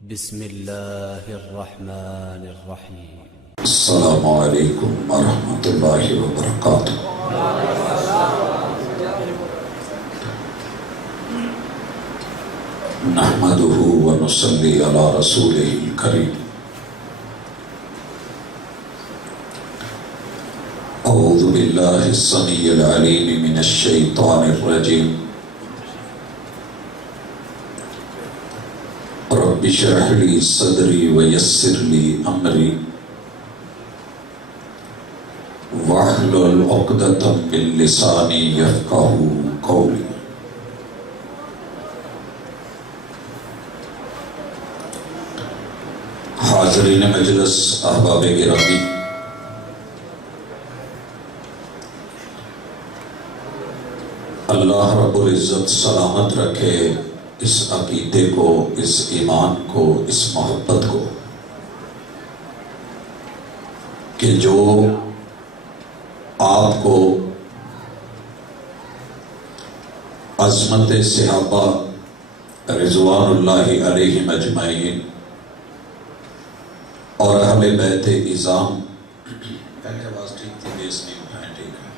بسم الله الرحمن الرحيم. السلام علیکم ورحمۃ اللہ وبرکاتہ۔ نحمده ونصلی علی رسولہ الکریم۔ اعوذ باللہ السمیع العلیم من الشیطان الرجیم۔ رب اشرح لی صدری ویسر لی امری واحلل عقدۃ من لسانی یفقہوا قولی۔ حاضرین مجلس، احباب گرامی، اللہ رب العزت سلامت رکھے اس عقیدے کو، اس ایمان کو، اس محبت کو کہ جو آپ کو عظمت صحابہ رضوان اللہ علیہم اجمعین اور اہل بیت اعظام، پہلے آواز ٹھیک تھی، بیس نہیں اٹھائیں، ٹھیک ہے،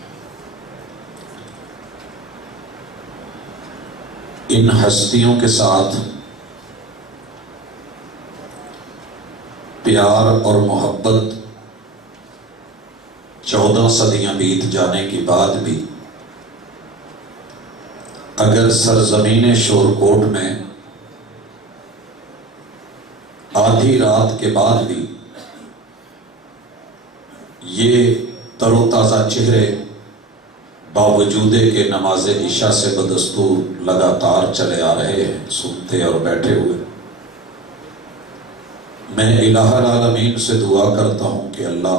ان ہستیوں کے ساتھ پیار اور محبت 14 صدیاں بیت جانے کے بعد بھی اگر سرزمین شورکوٹ میں آدھی رات کے بعد بھی یہ تر و تازہ چہرے باوجود کہ نماز عشاء سے بدستور لگاتار چلے آ رہے ہیں، سنتے اور بیٹھے ہوئے، میں الہ العالمین سے دعا کرتا ہوں کہ اللہ،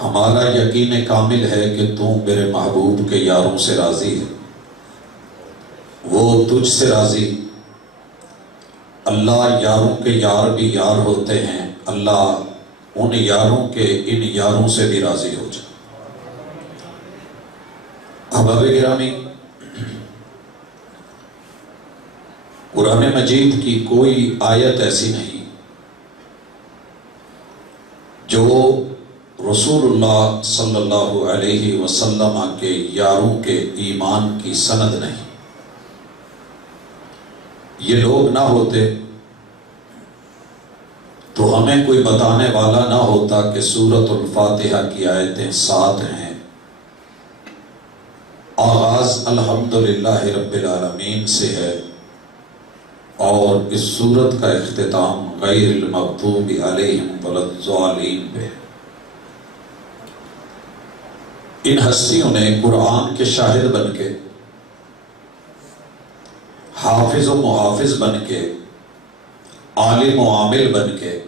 ہمارا یقین کامل ہے کہ تو میرے محبوب کے یاروں سے راضی ہے، وہ تجھ سے راضی۔ اللہ، یاروں کے یار بھی یار ہوتے ہیں، اللہ ان یاروں کے ان یاروں سے بھی راضی ہو جائے۔ احباب گرامی، قرآن مجید کی کوئی آیت ایسی نہیں جو رسول اللہ صلی اللہ علیہ وسلم کے یاروں کے ایمان کی سند نہیں۔ یہ لوگ نہ ہوتے تو ہمیں کوئی بتانے والا نہ ہوتا کہ سورۃ الفاتحہ کی آیتیں 7 ہیں، آغاز الحمدللہ رب العالمین سے ہے اور اس سورت کا اختتام غیر المغضوب علیہم ولا الضالین پہ۔ ان ہستیوں نے قرآن کے شاہد بن کے، حافظ و محافظ بن کے، عالم و عامل بن کے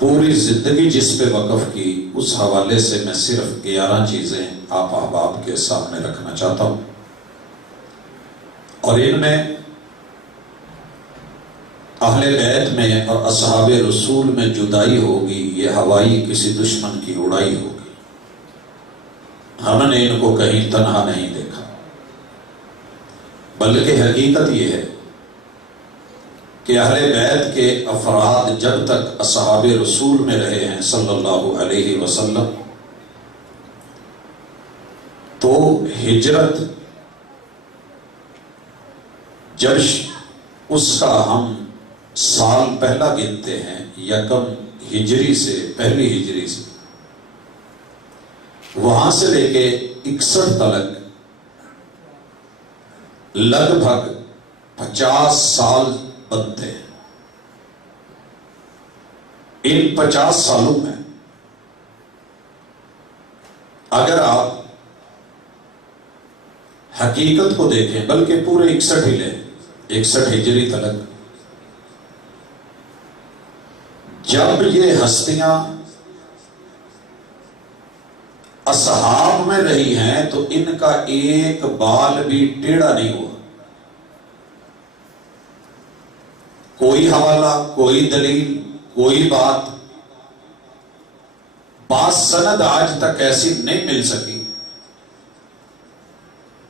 پوری زندگی جس پہ وقف کی، اس حوالے سے میں صرف 11 چیزیں آپ احباب کے سامنے رکھنا چاہتا ہوں، اور ان میں اہل بیت میں اور اصحاب رسول میں جدائی ہوگی، یہ ہوائی کسی دشمن کی اڑائی ہوگی۔ ہم نے ان کو کہیں تنہا نہیں دیکھا، بلکہ حقیقت یہ ہے کہ اہل بیت کے افراد جب تک اصحاب رسول میں رہے ہیں صلی اللہ علیہ وسلم، تو ہجرت جب اس کا ہم سال پہلا گنتے ہیں، یکم ہجری سے، پہلی ہجری سے، وہاں سے لے کے 61 تلک لگ بھگ 50 سال بنتے ہیں۔ ان 50 سالوں میں اگر آپ حقیقت کو دیکھیں، بلکہ پورے 61 ہی لیں، 61 ہجری تلک، جب یہ ہستیاں اصحاب میں رہی ہیں تو ان کا ایک بال بھی ٹیڑھا نہیں ہوا، کوئی حوالہ، کوئی دلیل، کوئی بات سند آج تک ایسی نہیں مل سکی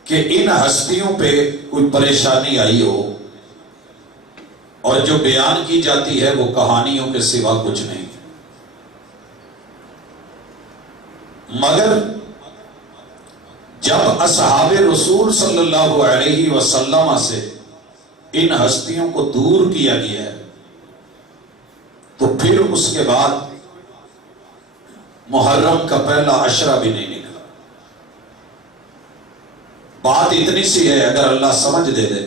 کہ ان ہستیوں پہ کوئی پریشانی آئی ہو اور جو بیان کی جاتی ہے وہ کہانیوں کے سوا کچھ نہیں. مگر جب اصحاب رسول صلی اللہ علیہ وسلم سے ان ہستیوں کو دور کیا گیا ہے تو پھر اس کے بعد محرم کا پہلا عشرہ بھی نہیں نکلا. بات اتنی سی ہے، اگر اللہ سمجھ دے دے.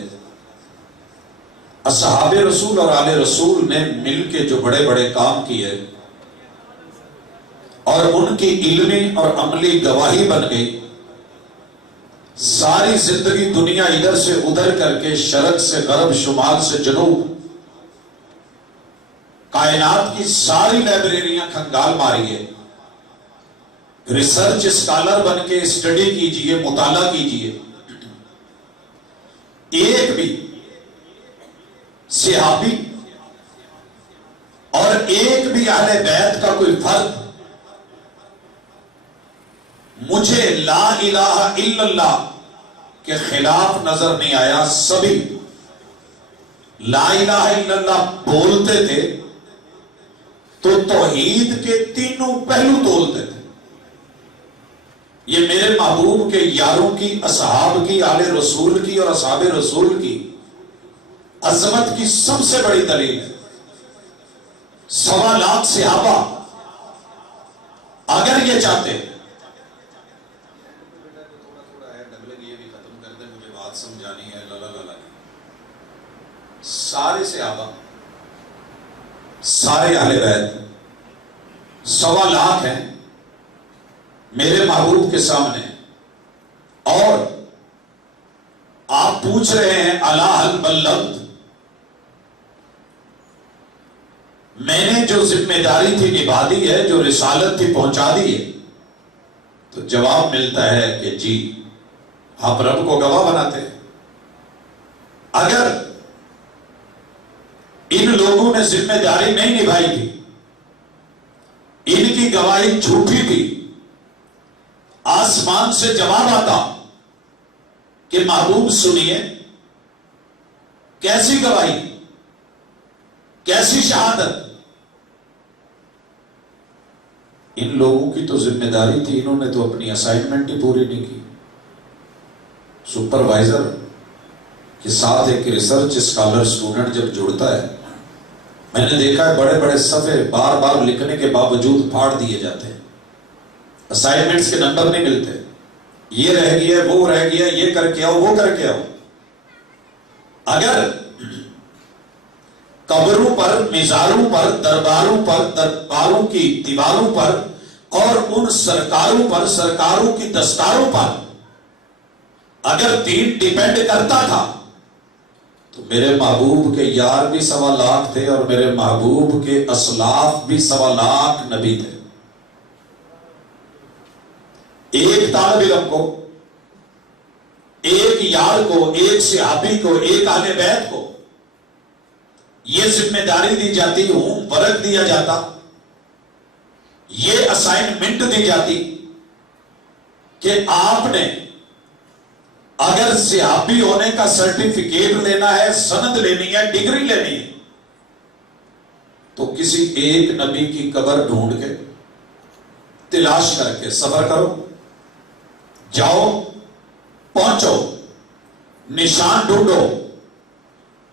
اصحاب رسول اور آل رسول نے مل کے جو بڑے بڑے کام کیے اور ان کی علمی اور عملی گواہی بن گئی. ساری زندگی دنیا ادھر سے ادھر کر کے، شرق سے غرب، شمال سے جنوب، کائنات کی ساری لائبریریاں کھنگال ماریے، ریسرچ اسکالر بن کے اسٹڈی کیجئے، مطالعہ کیجئے. ایک بھی صحابی اور ایک بھی اہل بیت کا کوئی فرد مجھے لا الہ الا اللہ کے خلاف نظر نہیں آیا. سبھی لا الہ الا اللہ بولتے تھے تو توحید کے تینوں پہلو تولتے تھے. یہ میرے محبوب کے یاروں کی، اصحاب کی، آل رسول کی اور اصحاب رسول کی عظمت کی سب سے بڑی دلیل ہے. 1.25 لاکھ صحابہ اگر یہ چاہتے، سمجھانی ہے سارے صحابہ، سارے اہل بیت 1.25 لاکھ ہیں میرے محبوب کے سامنے، اور آپ پوچھ رہے ہیں الا هل بلغت، میں نے جو ذمہ داری تھی نبھا دی ہے، جو رسالت تھی پہنچا دی ہے. تو جواب ملتا ہے کہ جی، آپ رب کو گواہ بناتے ہیں. اگر ان لوگوں نے ذمہ داری نہیں نبھائی تھی، ان کی گواہی جھوٹی تھی، آسمان سے جواب آتا کہ محبوب سنیے، کیسی گواہی، کیسی شہادت. ان لوگوں کی تو ذمہ داری تھی، انہوں نے تو اپنی اسائنمنٹ ہی پوری نہیں کی. سپروائزر کے ساتھ ایک ریسرچ اسکالر اسٹوڈنٹ جب جڑتا ہے، میں نے دیکھا ہے بڑے بڑے صفحے بار بار لکھنے کے باوجود پھاڑ دیے جاتے ہیں. اسائنمنٹس کے نمبر نہیں ملتے، یہ رہ گیا، وہ رہ گیا، یہ کر کے آؤ، وہ کر کے آؤ. اگر قبروں پر، مزاروں پر، درباروں کی دیواروں پر اور ان سرکاروں پر، سرکاروں کی دستاروں پر اگر دین ڈیپینڈ کرتا تھا تو میرے محبوب کے یار بھی 1.25 لاکھ تھے اور میرے محبوب کے اسلاف بھی 1.25 لاکھ نبی تھے. ایک طالب علم کو، ایک یار کو، ایک صحابی کو، ایک اہل بیت کو یہ ذمہ داری دی جاتی، ہوم ورک دیا جاتا، یہ اسائنمنٹ دی جاتی کہ آپ نے اگر صحابی ہونے کا سرٹیفکیٹ لینا ہے، سند لینی ہے، ڈگری لینی ہے، تو کسی ایک نبی کی قبر ڈھونڈ کے، تلاش کر کے سفر کرو، جاؤ، پہنچو، نشان ڈھونڈو،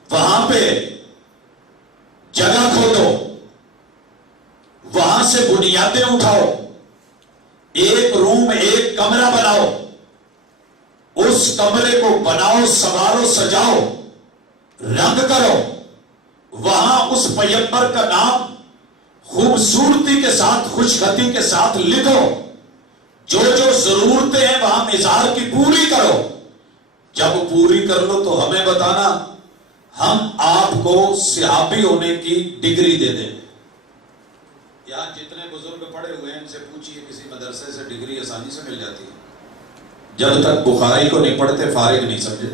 وہاں پہ جگہ کھودو، وہاں سے بنیادیں اٹھاؤ، ایک روم، ایک کمرہ بناؤ، اس کمرے کو بناؤ، سنوارو، سجاؤ، رنگ کرو، وہاں اس پیغمبر کا نام خوبصورتی کے ساتھ، خوش خطی کے ساتھ لکھو، جو جو ضرورتیں ہیں وہاں مزار کی پوری کرو. جب پوری کر لو تو ہمیں بتانا، ہم آپ کو صحابی ہونے کی ڈگری دے دیں. یہاں جتنے بزرگ پڑھے ہوئے ہیں ان سے پوچھئے، کسی مدرسے سے ڈگری آسانی سے مل جاتی ہے؟ جب تک بخاری کو نہیں پڑھتے فارغ نہیں سمجھے،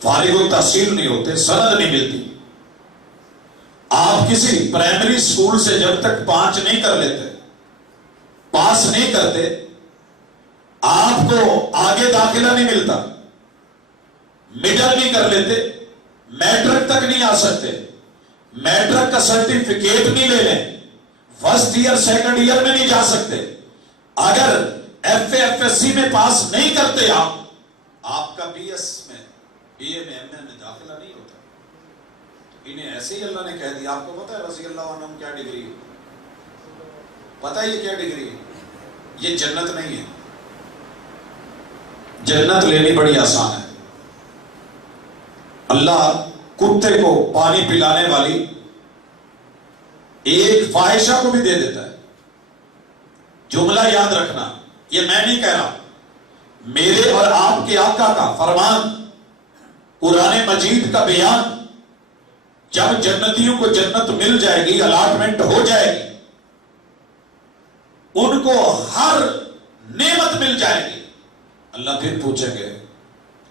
فارغ التحصیل نہیں ہوتے، سند نہیں ملتی. آپ کسی پرائمری سکول سے جب تک 5 نہیں کر لیتے، پاس نہیں کرتے، آپ کو آگے داخلہ نہیں ملتا، مڈل نہیں کر لیتے، میٹرک تک نہیں آ سکتے، میٹرک کا سرٹیفکیٹ نہیں لے لیں، فرسٹ ایئر سیکنڈ ایئر میں نہیں جا سکتے، اگر F A F S C میں پاس نہیں کرتے آپ کا بی ایس میں بی اے میں ایم اے میں داخلہ نہیں ہوتا۔ انہیں ایسے ہی اللہ نے کہہ دیا۔ آپ کو پتا ہے رضی اللہ عنہم کیا ڈگری ہے؟ پتا ہے یہ کیا ڈگری ہے؟ یہ جنت نہیں ہے۔ جنت لینی بڑی آسان ہے۔ اللہ کتے کو پانی پلانے والی ایک فاحشہ کو بھی دے دیتا ہے۔ جملہ یاد رکھنا، یہ میں نہیں کہہ رہا، میرے اور آپ کے آقا کا فرمان، قرآن مجید کا بیان۔ جب جنتیوں کو جنت مل جائے گی، الاٹمنٹ ہو جائے گی، ان کو ہر نعمت مل جائے گی، اللہ پھر پوچھیں گے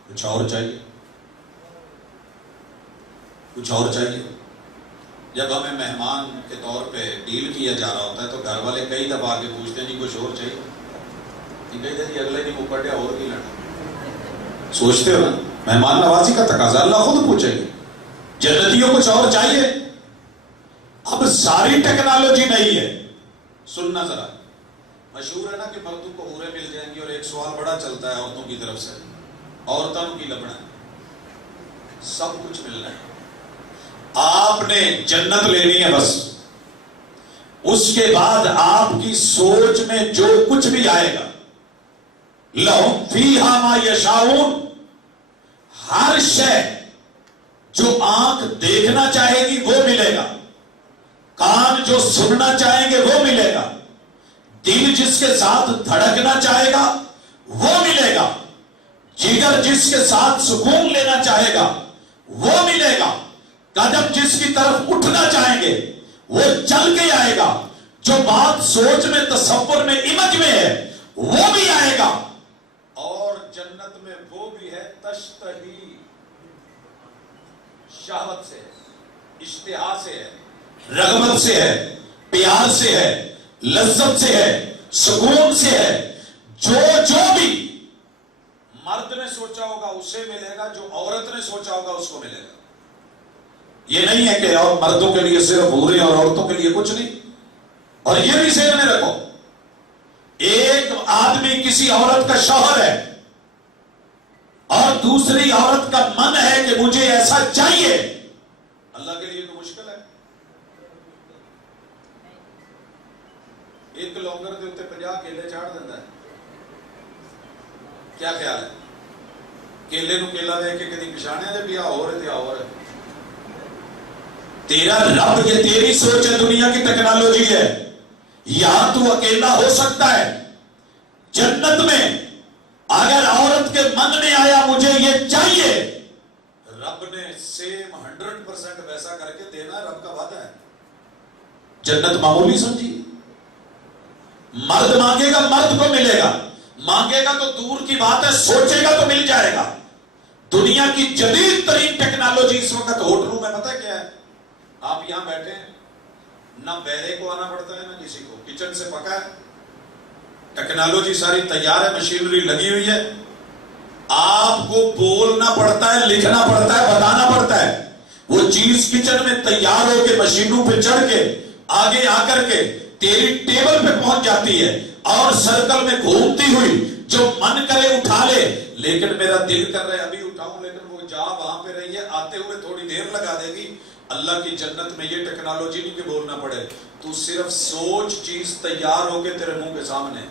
کچھ اور چاہیے؟ کچھ اور چاہیے؟ جب ہمیں مہمان کے طور پہ ڈیل کیا جا رہا ہوتا ہے تو گھر والے کئی دفعہ آگے پوچھتے ہیں جی کچھ اور چاہیے؟ جی اگلے دن اوپر اور بھی لڑنا، سوچتے ہو نا، مہمان نوازی کا تقاضا اللہ خود پوچھے گی۔ جنتیوں کچھ اور چاہیے؟ اب ساری ٹیکنالوجی نہیں ہے۔ سننا ذرا، مشہور ہے نا کہ مردوں کو حوریں مل جائیں گی، اور ایک سوال بڑا چلتا ہے عورتوں کی طرف سے، عورتوں کی لبنا سب کچھ ملنا ہے، آپ نے جنت لینی ہے بس۔ اس کے بعد آپ کی سوچ میں جو کچھ بھی آئے گا، لَهُمْ فِيهَا مَا يَشَاءُونَ، ہر شے جو آنکھ دیکھنا چاہے گی وہ ملے گا، کان جو سننا چاہیں گے وہ ملے گا، دل جس کے ساتھ دھڑکنا چاہے گا وہ ملے گا، جگر جس کے ساتھ سکون لینا چاہے گا وہ ملے گا، قدم جس کی طرف اٹھنا چاہیں گے وہ چل کے آئے گا، جو بات سوچ میں تصور میں امیج میں ہے وہ بھی آئے گا۔ اور جنت میں وہ بھی ہے تشتہی، شہوت سے ہے، اشتہا سے ہے، رغبت سے ہے، پیار سے ہے، لذت سے ہے، سکون سے ہے، جو بھی مرد نے سوچا ہوگا اسے ملے گا، جو عورت نے سوچا ہوگا اس کو ملے گا۔ یہ نہیں ہے کہ اور مردوں کے لیے صرف حوریں اور عورتوں کے لیے کچھ نہیں۔ اور یہ بھی ذہن میں رکھو، ایک آدمی کسی عورت کا شوہر ہے اور دوسری عورت کا من ہے کہ مجھے ایسا چاہیے، اللہ کے لیے تو مشکل ہے۔ ایک لونگر دے اتنے 50 کیلے چاڑ دیتا ہے، کیا خیال ہے؟ کیلے نو کیلا دے کے کدی پچھاڑیا جب یہ اور ہے اور ہے۔ تیرا رب، یہ تیری سوچ ہے، دنیا کی ٹیکنالوجی ہے، یہاں تو اکیلا ہو سکتا ہے۔ جنت میں اگر عورت کے من میں آیا مجھے یہ چاہیے، رب نے سیم 100% ویسا کر کے دینا، رب کا وعدہ ہے۔ جنت معمولی سمجھی؟ مرد مانگے گا مرد کو ملے گا، مانگے گا تو دور کی بات ہے، سوچے گا تو مل جائے گا۔ دنیا کی جدید ترین ٹیکنالوجی اس وقت ہوٹلوں میں پتہ کیا ہے؟ آپ یہاں بیٹھے ہیں، نہ بہرے کو آنا پڑتا ہے نہ کسی کو، کچن سے پکا ہے، ٹیکنالوجی ساری تیار ہے، مشینری لگی ہوئی ہے، آپ کو بولنا پڑتا ہے، لکھنا پڑتا ہے، بتانا پڑتا ہے، وہ چیز کچن میں تیار ہو کے مشینوں پہ چڑھ کے آگے آ کر کے تیری ٹیبل پہ پہنچ جاتی ہے، اور سرکل میں گھومتی ہوئی جو من کرے اٹھا لے، لیکن میرا دل کر رہے ابھی اٹھاؤں، لیکن وہ جا وہاں پہ رہی ہے، آتے ہوئے تھوڑی دیر لگا دے گی۔ اللہ کی جنت میں یہ ٹیکنالوجی نہیں کہ بولنا پڑے، تو صرف سوچ، چیز تیار ہو کے تیرے منہ کے سامنے،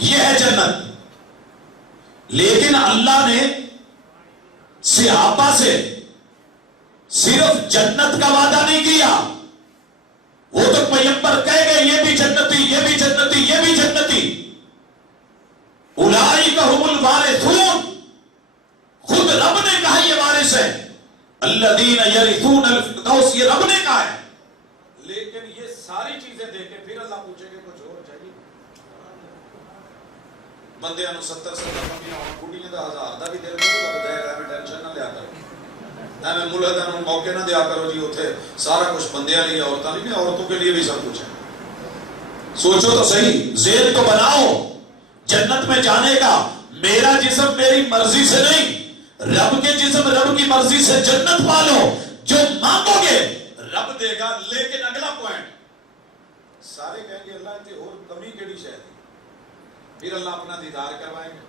یہ ہے جنت۔ لیکن اللہ نے صحابہ سے صرف جنت کا وعدہ نہیں کیا، وہ تو پیغمبر کہہ گئے یہ بھی جنتی، یہ بھی جنتی، یہ بھی جنتی، اولئک ھم الوارثون، خود رب نے کہا یہ وارث ہے، الذین یرثون الفردوس، یہ رب نے کہا ہے۔ لیکن یہ ساری چیزیں دے کے پھر اللہ پوچھے گا کچھ اور چاہیے؟ بندیاں نو 70 بندیاں اور بڑھیاں دا 1000 دا بھی دل کو دے گا، میں ٹینشن نہ لیا کرو، میں ملحداں نو موقع نہ دیا کرو جی اوتھے سارا کچھ بندیاں لیے عورتاں نہیں، عورتوں کے لیے بھی سب کچھ ہے۔ سوچو تو صحیح، ذہن تو بناؤ، جنت میں جانے کا میرا جسم میری مرضی سے نہیں، رب کے جسم رب کی مرضی سے جنت پالو، جو مانگو گے رب دے گا. لیکن اگلا پوائنٹ، سارے کہیں گے اللہ تے اور کمی کیڑی شے دی، پھر اللہ اپنا دیدار کروائیں گے.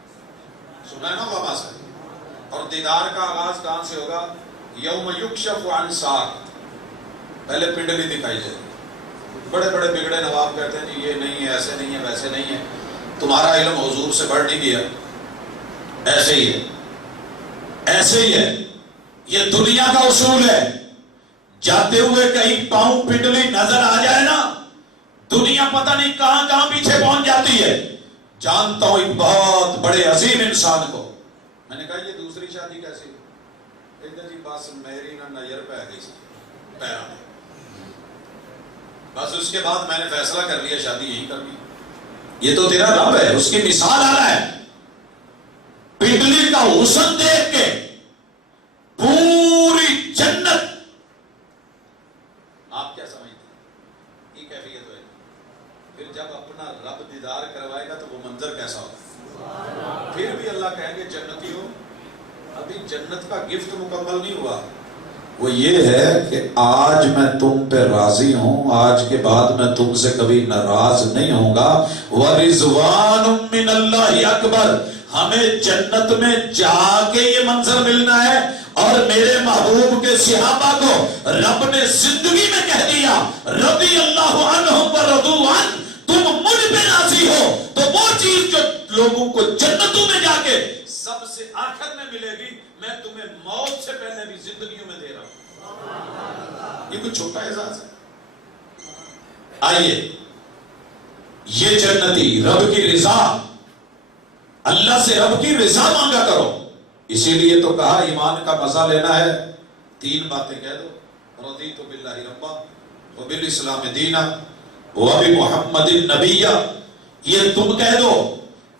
سنا ہے نا بابا صاحب؟ اور دیدار کا آغاز کہاں سے ہوگا؟ یوم یکشف عن ساق، پہلے پنڈلی دکھائی جائے. بڑے بڑے بگڑے نواب کہتے ہیں جی یہ نہیں ہے، ایسے نہیں ہے، ویسے نہیں ہے. تمہارا علم حضور سے بڑھ نہیں گیا. ایسے ہی ہے، ایسے ہی ہے. یہ دنیا کا اصول ہے. جاتے ہوئے کہیں پاؤں پنڈلی نظر آ جائے نا، دنیا پتہ نہیں کہاں کہاں پیچھے پہنچ جاتی ہے. جانتا ہوں ایک بہت بڑے عظیم انسان کو، میں نے کہا یہ دوسری شادی کیسی؟ کہتے جی بس میری نہ نظر پہ گئی پیروں میں، بس اس کے بعد میں نے فیصلہ کر لیا شادی یہی کرنی. یہ تو تیرا رب ہے، اس کی مثال آ رہا ہے. پنڈلی کا حسن دیکھ کے پوری جنت، آپ کیا سمجھتے ہیں یہ کیفیت ہوئے؟ پھر جب اپنا رب دیدار کروائے گا تو وہ منظر کیسا ہوگا؟ پھر بھی اللہ کہیں گے جنتیوں ابھی جنت کا گفٹ مکمل نہیں ہوا. وہ یہ ہے کہ آج میں تم پہ راضی ہوں، آج کے بعد میں تم سے کبھی ناراض نہیں ہوں گا. وَرِضْوَانٌ مِّنَ اللَّهِ اکبر. ہمیں جنت میں جا کے یہ منظر ملنا ہے. اور میرے محبوب کے صحابہ کو رب نے زندگی میں کہہ دیا رضی اللہ عنہم ورضوا عنہ، تم مجھ پہ راضی ہو تو وہ چیز جو لوگوں کو جنتوں میں جا کے سب سے آخر میں ملے گی میں تمہیں موت سے پہلے بھی زندگیوں میں دے رہا ہوں. یہ کوئی چھوٹا اعزاز ہے؟ آئیے یہ جنتی رب کی رضا، اللہ سے رب کی رضا مانگا کرو. اسی لیے تو کہا ایمان کا مزہ لینا ہے 3 باتیں کہہ دو، رضیت باللہ ربا وبالاسلام دینا وبمحمد نبیا. یہ تم کہہ دو،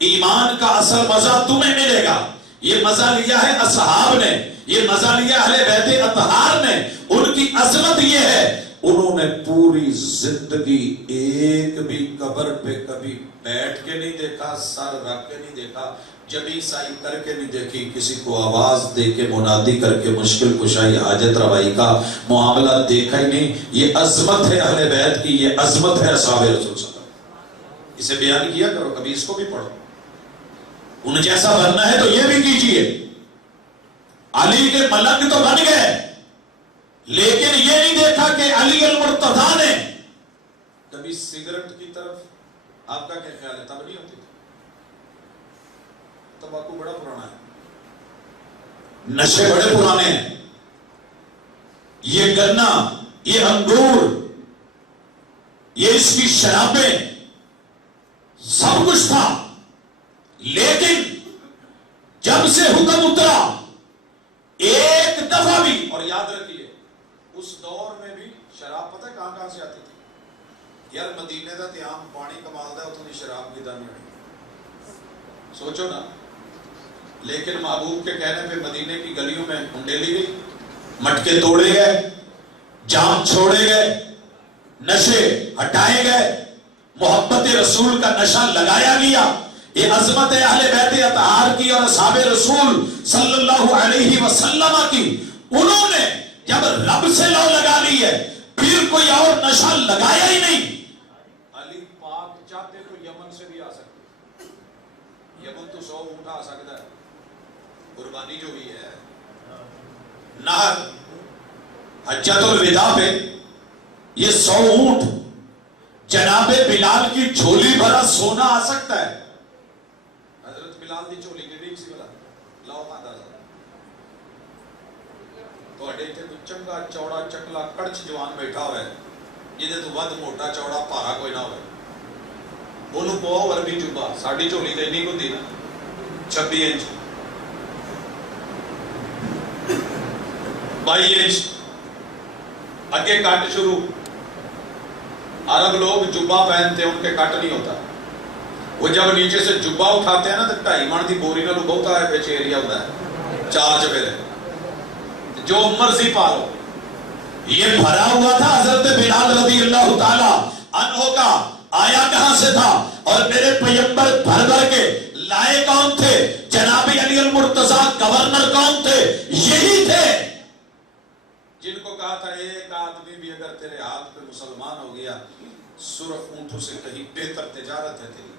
ایمان کا اصل مزہ تمہیں ملے گا. یہ مزہ لیا ہے اصحاب نے، یہ مزہ لیا اہل بیت اطہار نے. ان کی عظمت یہ ہے انہوں نے پوری زندگی ایک بھی قبر پہ کبھی بیٹھ کے نہیں دیکھا، سر رکھ کے نہیں دیکھا، جبی سائی کر کے نہیں دیکھی، کسی کو آواز دے کے منادی کر کے مشکل کشائی حاجت روائی کا معاملہ دیکھا ہی نہیں. یہ عظمت ہے اہل بیت کی، یہ عظمت ہے اصحاب رسول صلی اللہ علیہ وسلم. اسے بیان کیا کرو، کبھی اس کو بھی پڑھو. ان جیسا بننا ہے تو یہ بھی کیجئے. علی کے ملنگ تو بن گئے، لیکن یہ نہیں دیکھا کہ علی المرتضیٰ نے کبھی سگریٹ کی طرف، آپ کا کیا خیال ہے؟ تب نہیں ہوتی. تمباکو بڑا پرانا ہے، نشے بڑے پرانے ہیں. یہ گنا، یہ انگور، یہ اس کی شرابیں، سب کچھ تھا. لیکن جب سے حکم اترا ایک دفعہ بھی، اور یاد رکھیے اس دور میں بھی شراب پتہ کہاں کہاں سے آتی تھی؟ یار مدینے دا تیام پانی کمال دا اتنی شراب کی دانی ہوئی، سوچو نا. لیکن محبوب کے کہنے پہ مدینے کی گلیوں میں ہنڈیلی گئی، مٹکے توڑے گئے، جام چھوڑے گئے، نشے ہٹائے گئے، محبت رسول کا نشہ لگایا گیا. یہ عظمت اہل بیت اطہار کی اور اصحاب رسول صلی اللہ علیہ وسلم کی. انہوں نے جب رب سے لو لگا لی ہے پھر کوئی اور نشہ لگایا ہی نہیں. علی پاک چاہتے تو یمن سے بھی آ سکتے، یمن تو 100 اونٹ آ سکتا ہے، قربانی جو بھی ہے. نہر حجۃ الوداع پہ یہ 100 اونٹ جناب بلال کی جھولی بھرا سونا آ سکتا ہے. حضرت بلال دی جھولی کی ڈیک سی بلا لاؤ ماندازہ تو اڈے تھے کوئی چنگا چوڑا چکلا کڑچ جوان بیٹھا ہوئے جیدے تو ود موٹا چوڑا پارا کوئی نہ ہوئے، انہوں پواؤ عربی جبا. ساڑھی جھولی تے نہیں کو دی نا 26 انچ 22 انچ اگے کٹ شروع. عرب لوگ جبا پہنتے، ان کے کٹ نہیں ہوتا. وہ جب نیچے سے جبا اٹھاتے ہیں نا تو 2.5 من کی بوری نالوں بہت ہے پیچھے ایریا ہوتا ہے 4 چفیرے جو مرضی پالو. یہ بھرا ہوا تھا حضرت بلال رضی اللہ تعالی عنہ کا. آیا کہاں سے تھا؟ اور میرے پیغمبر بھر بھر کے لائے کون تھے؟ جناب علی المرتضیٰ گورنر کون تھے؟ یہی تھے جن کو کہا تھا ایک آدمی بھی اگر تیرے ہاتھ پہ مسلمان ہو گیا سرخ اونٹوں سے کہیں بہتر تجارت ہے تیری۔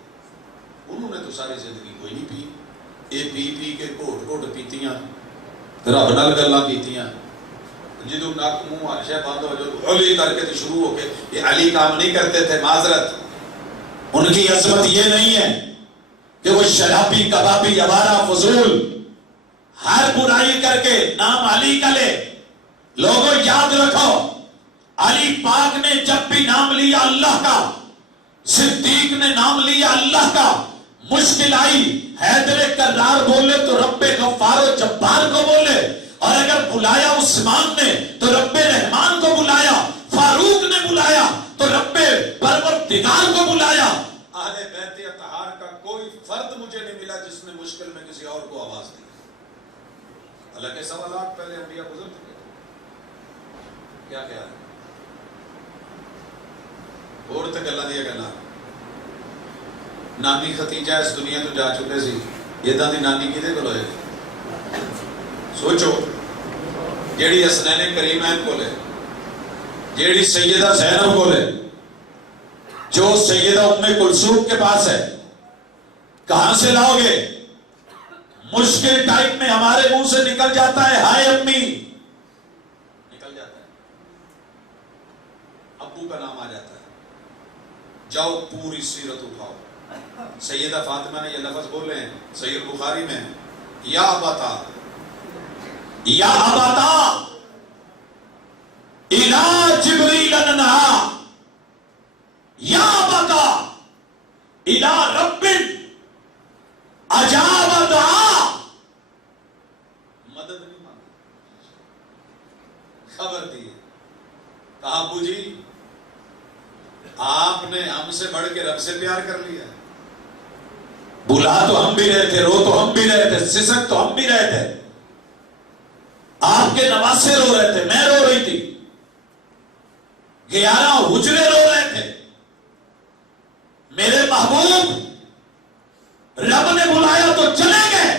انہوں نے تو ساری زندگی کوئی نہیں پی، اے پی پی کے گھوٹ گھوٹ پیتیاں، رب نال گلاں کیتیاں، جدو نک منہ ہر شے بند ہو جو علی کر کے شروع ہو کے یہ علی کام نہیں کرتے تھے۔ معذرت، ان کی عظمت یہ نہیں ہے کہ وہ شرابی کبابی آوارہ فضول ہر برائی کر کے نام علی کا لے۔ لوگوں یاد رکھو، علی پاک نے جب بھی نام لیا اللہ کا، صدیق نے نام لیا اللہ کا، مشکل آئی حیدر کرار بولے تو رب غفار و جبار کو بولے، اور اگر بلایا عثمان نے تو رب رحمان کو بلایا، فاروق نے بلایا تو رب پروردگار کو بلایا۔ اہل بیت اطہار کا کوئی فرد مجھے نہیں ملا جس نے مشکل میں کسی اور کو آواز دی۔ حالانکہ 1.25 لاکھ پہلے انبیاء گزر چکے، کیا خیال ہے؟ اور تے گلاں دی گلاں، نانی ختیجہ اس دنیا تو جا چکے سی، ایداں دی نانی کدے کول ہوئے؟ سوچو، جیڑی حسنین کریمین کولے، جیڑی سیدہ زینب کولے، جو سیدہ ام کلثوم کے پاس ہے، کہاں سے لاؤ گے؟ مشکل ٹائم میں ہمارے منہ سے نکل جاتا ہے ہائے امی، نکل جاتا ہے، ابو کا نام آ جاتا ہے۔ جاؤ پوری سیرت اٹھاؤ، سیدہ فاطمہ نے یہ لفظ بولے ہیں صحیح بخاری میں، یا ابتا یا ابتا الی جبریل نہا، یا ابتا الی رب اجاب دعا۔ مدد نہیں مانگی، خبر دی، کہا ابو جی آپ نے ہم سے بڑھ کے رب سے پیار کر لیا، بلا تو ہم بھی رہے تھے، رو تو ہم بھی رہے تھے، سسک تو ہم بھی رہے تھے، آپ کے نواسے رو رہے تھے، میں رو رہی تھی، 11 حجرے رو رہے تھے، میرے محبوب رب نے بلایا تو چلے گئے۔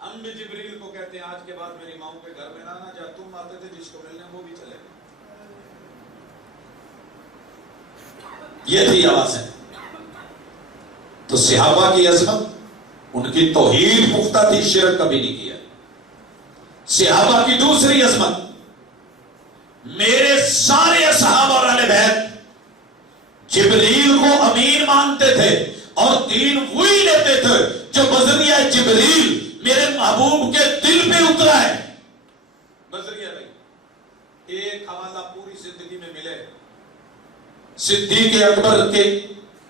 ہم بھی جبریل کو کہتے ہیں آج کے بعد میری ماں کے گھر میں نہ آنا، جب تم آتے تھے جس کو ملنے وہ بھی چلے گئے۔ یہ تھی آوازیں۔ تو صحابہ کی عظمت، ان کی توحید پختہ تھی، شرک کبھی نہیں کیا۔ صحابہ کی دوسری عظمت، میرے سارے اصحاب اور اہل بیت جبریل کو امین مانتے تھے اور دین وہی لیتے تھے جو بذریعہ جبریل میرے محبوب کے دل پہ اترا ہے۔ بذریعہ بھائی ایک حوالہ پوری زندگی میں ملے، صدیق اکبر کے،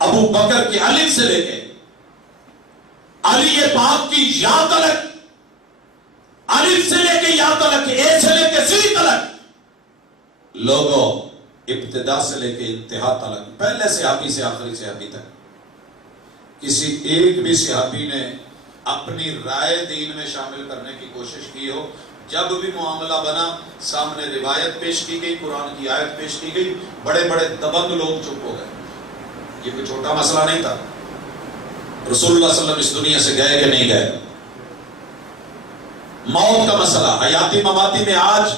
ابو بکر کے، علی سے لے کے علی پاک کی یا تلک، علی سے لے کے یا تلک، اے سے لے کے سی تلک، لوگوں ابتدا سے لے کے انتہا تلک، پہلے صحابی سے آخری صحابی تک کسی ایک بھی صحابی نے اپنی رائے دین میں شامل کرنے کی کوشش کی ہو؟ جب بھی معاملہ بنا سامنے روایت پیش کی گئی، قرآن کی آیت پیش کی گئی، بڑے بڑے دبنگ لوگ چپ ہو گئے۔ یہ کوئی چھوٹا مسئلہ نہیں تھا۔ رسول اللہ صلی اللہ علیہ وسلم اس دنیا سے گئے کہ نہیں گئے؟ موت کا مسئلہ، حیاتی مماتی میں آج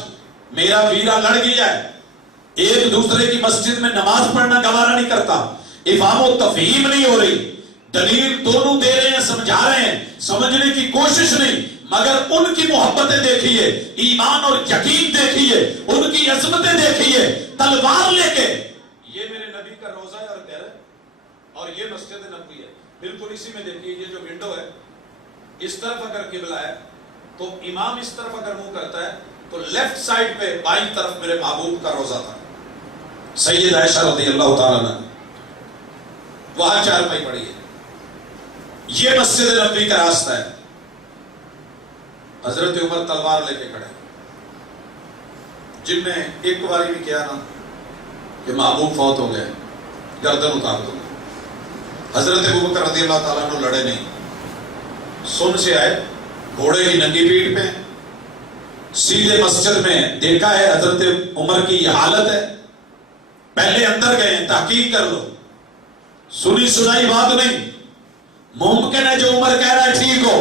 میرا ویرا لڑ گیا ہے، ایک دوسرے کی مسجد میں نماز پڑھنا گوارا نہیں کرتا، افہام و تفہیم نہیں ہو رہی، دلیل دونوں دے رہے ہیں، سمجھا رہے ہیں، سمجھنے کی کوشش نہیں، مگر ان کی محبتیں دیکھیے، ایمان اور یقین دیکھیے، ان کی عظمتیں دیکھیے، تلوار لے کے یہ میرے نبی کا روزہ ہے اور کہہ رہے اور یہ مسجد نبوی ہے، بالکل اسی میں دیکھیے یہ جو ونڈو ہے، اس طرف اگر قبلہ ہے تو امام اس طرف اگر منہ کرتا ہے تو لیفٹ سائڈ پہ بائیں طرف میرے محبوب کا روزہ تھا، سید عائشہ رضی اللہ تعالیٰ عنہ، وہاں چارپائی پڑی ہے، یہ مسجد نبوی کا راستہ ہے۔ حضرت عمر تلوار لے کے کھڑے، جن نے ایک باری بھی کیا نا کہ محبوب فوت ہو گئے، گردن اتار دو۔ حضرت ابوبکر رضی اللہ تعالیٰ عنہ لڑے نہیں، سن سے آئے، گھوڑے کی ننگی پیٹھ پہ، سیدھے مسجد میں دیکھا ہے حضرت عمر کی یہ حالت ہے، پہلے اندر گئے تحقیق کر لو، سنی سنائی بات نہیں، ممکن ہے جو عمر کہہ رہا ہے ٹھیک ہو.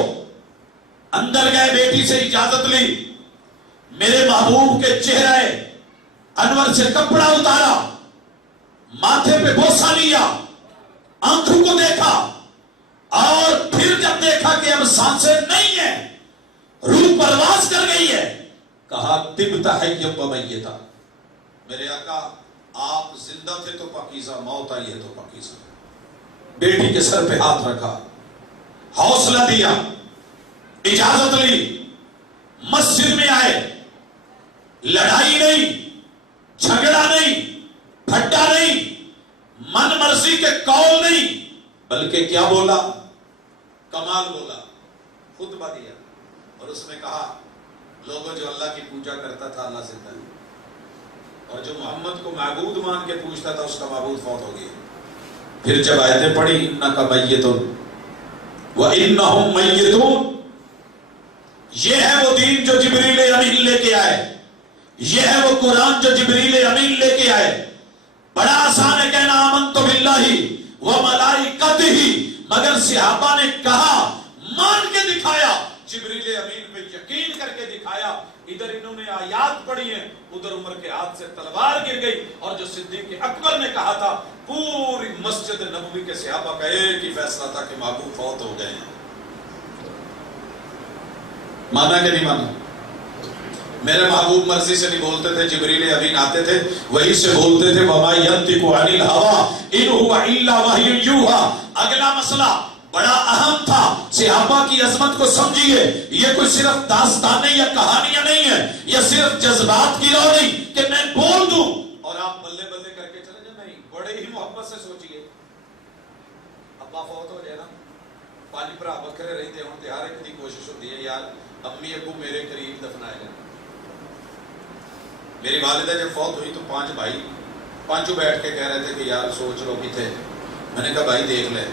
اندر گئے, بیٹی سے اجازت لی, میرے محبوب کے چہرے انور سے کپڑا اتارا, ماتھے پہ بوسہ لیا, آنکھوں کو دیکھا, اور پھر جب دیکھا کہ اب سانسیں نہیں ہے, روح پرواز کر گئی ہے, کہا طبت حیا و میتا, میرے آقا آپ زندہ تھے تو پاکیزہ, موت آئی ہے تو پاکیزہ. بیٹی کے سر پہ ہاتھ رکھا, حوصلہ دیا, اجازت لی, مسجد میں آئے. لڑائی نہیں, جھگڑا نہیں, پھٹا نہیں, من مرضی کے قول نہیں, بلکہ کیا بولا؟ کمال بولا, خطبہ دیا, اور اس میں کہا لوگوں جو اللہ کی پوجا کرتا تھا اللہ زندہ ہے, اور جو محمد کو معبود مان کے پوچھتا تھا اس کا معبود فوت ہو گیا. پھر جب آیتیں پڑھی انک میت وانہم میتون, یہ ہے وہ دین جو جبریل امین لے کے آئے, یہ ہے وہ قرآن جو جبریل امین لے کے آئے. بڑا آسان ہے کہنا آمنت باللہ وملائکتہ, مگر صحابہ نے کہا, مان کے دکھایا, جبریل امین پہ یقین کر کے دکھایا. ادھر انہوں نے آیات پڑھی ہیں, ادھر عمر کے ہاتھ سے تلوار گر گئی. اور جو صدیق اکبر نے کہا تھا, پوری مسجد نبوی کے صحابہ کا ایک ہی فیصلہ تھا کہ محبوب فوت ہو گئے ہیں. مانا کہ نہیں مانا؟ میرے محبوب مرضی سے نہیں بولتے تھے, جبریل امین آتے تھے وہی سے بولتے تھے, وما ینطق عن الہوی ان هو الا وحی یوحی. اگلا مسئلہ بڑا اہم تھا, صحابہ کی عظمت کو سمجھیے. یہ کوئی صرف داستانیں یا کہانیاں نہیں ہیں, یہ صرف جذبات کی رو نہیں کہ میں بول دوں اور آپ بلے بلے کر کے چلے جائیں. نہیں, بڑے ہی محبت سے سوچئے. ابا فوت ہو جائے نا, پانچ برا بکھرے رہتے ہوں تے ہر ایک دی کوشش ہوتی ہے یار امی ابو میرے قریب دفنائے جائیں. میری والدہ جب فوت ہوئی تو 5 بھائی پانچوں بیٹھ کے کہہ رہے تھے کہ یار سوچ لو کتنے. میں نے کہا بھائی دیکھ لیں,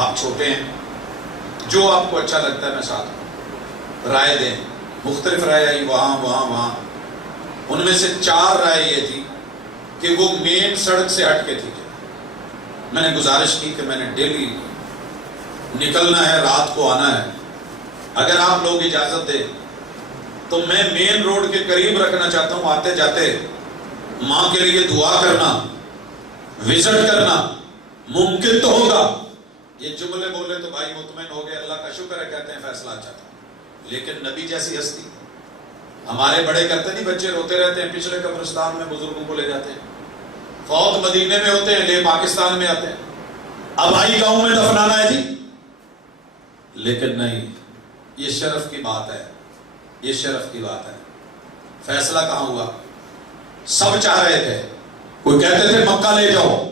آپ چھوٹے ہیں, جو آپ کو اچھا لگتا ہے میں ساتھ ہوں, رائے دیں. مختلف رائے آئی, وہاں وہاں وہاں. ان میں سے 4 رائے یہ تھی کہ وہ مین سڑک سے ہٹ کے تھی. میں نے گزارش کی کہ میں نے ڈیلی نکلنا ہے, رات کو آنا ہے, اگر آپ لوگ اجازت دیں تو میں مین روڈ کے قریب رکھنا چاہتا ہوں. آتے جاتے ماں کے لیے دعا کرنا, وزٹ کرنا ممکن تو ہوگا. یہ جملے بولے تو بھائی مطمئن ہو گئے, اللہ کا شکر ہے, کہتے ہیں فیصلہ اچھا تھا. لیکن نبی جیسی ہستی, ہمارے بڑے کرتے نہیں, بچے روتے رہتے ہیں, پچھلے قبرستان میں بزرگوں کو لے جاتے ہیں, فوت مدینے میں ہوتے ہیں, لے پاکستان میں آتے ہیں, اب آئی گاؤں میں دفنانا ہے جی. لیکن نہیں, یہ شرف کی بات ہے, یہ شرف کی بات ہے. فیصلہ کہاں ہوا؟ سب چاہ رہے تھے, کوئی کہتے تھے مکہ لے جاؤ,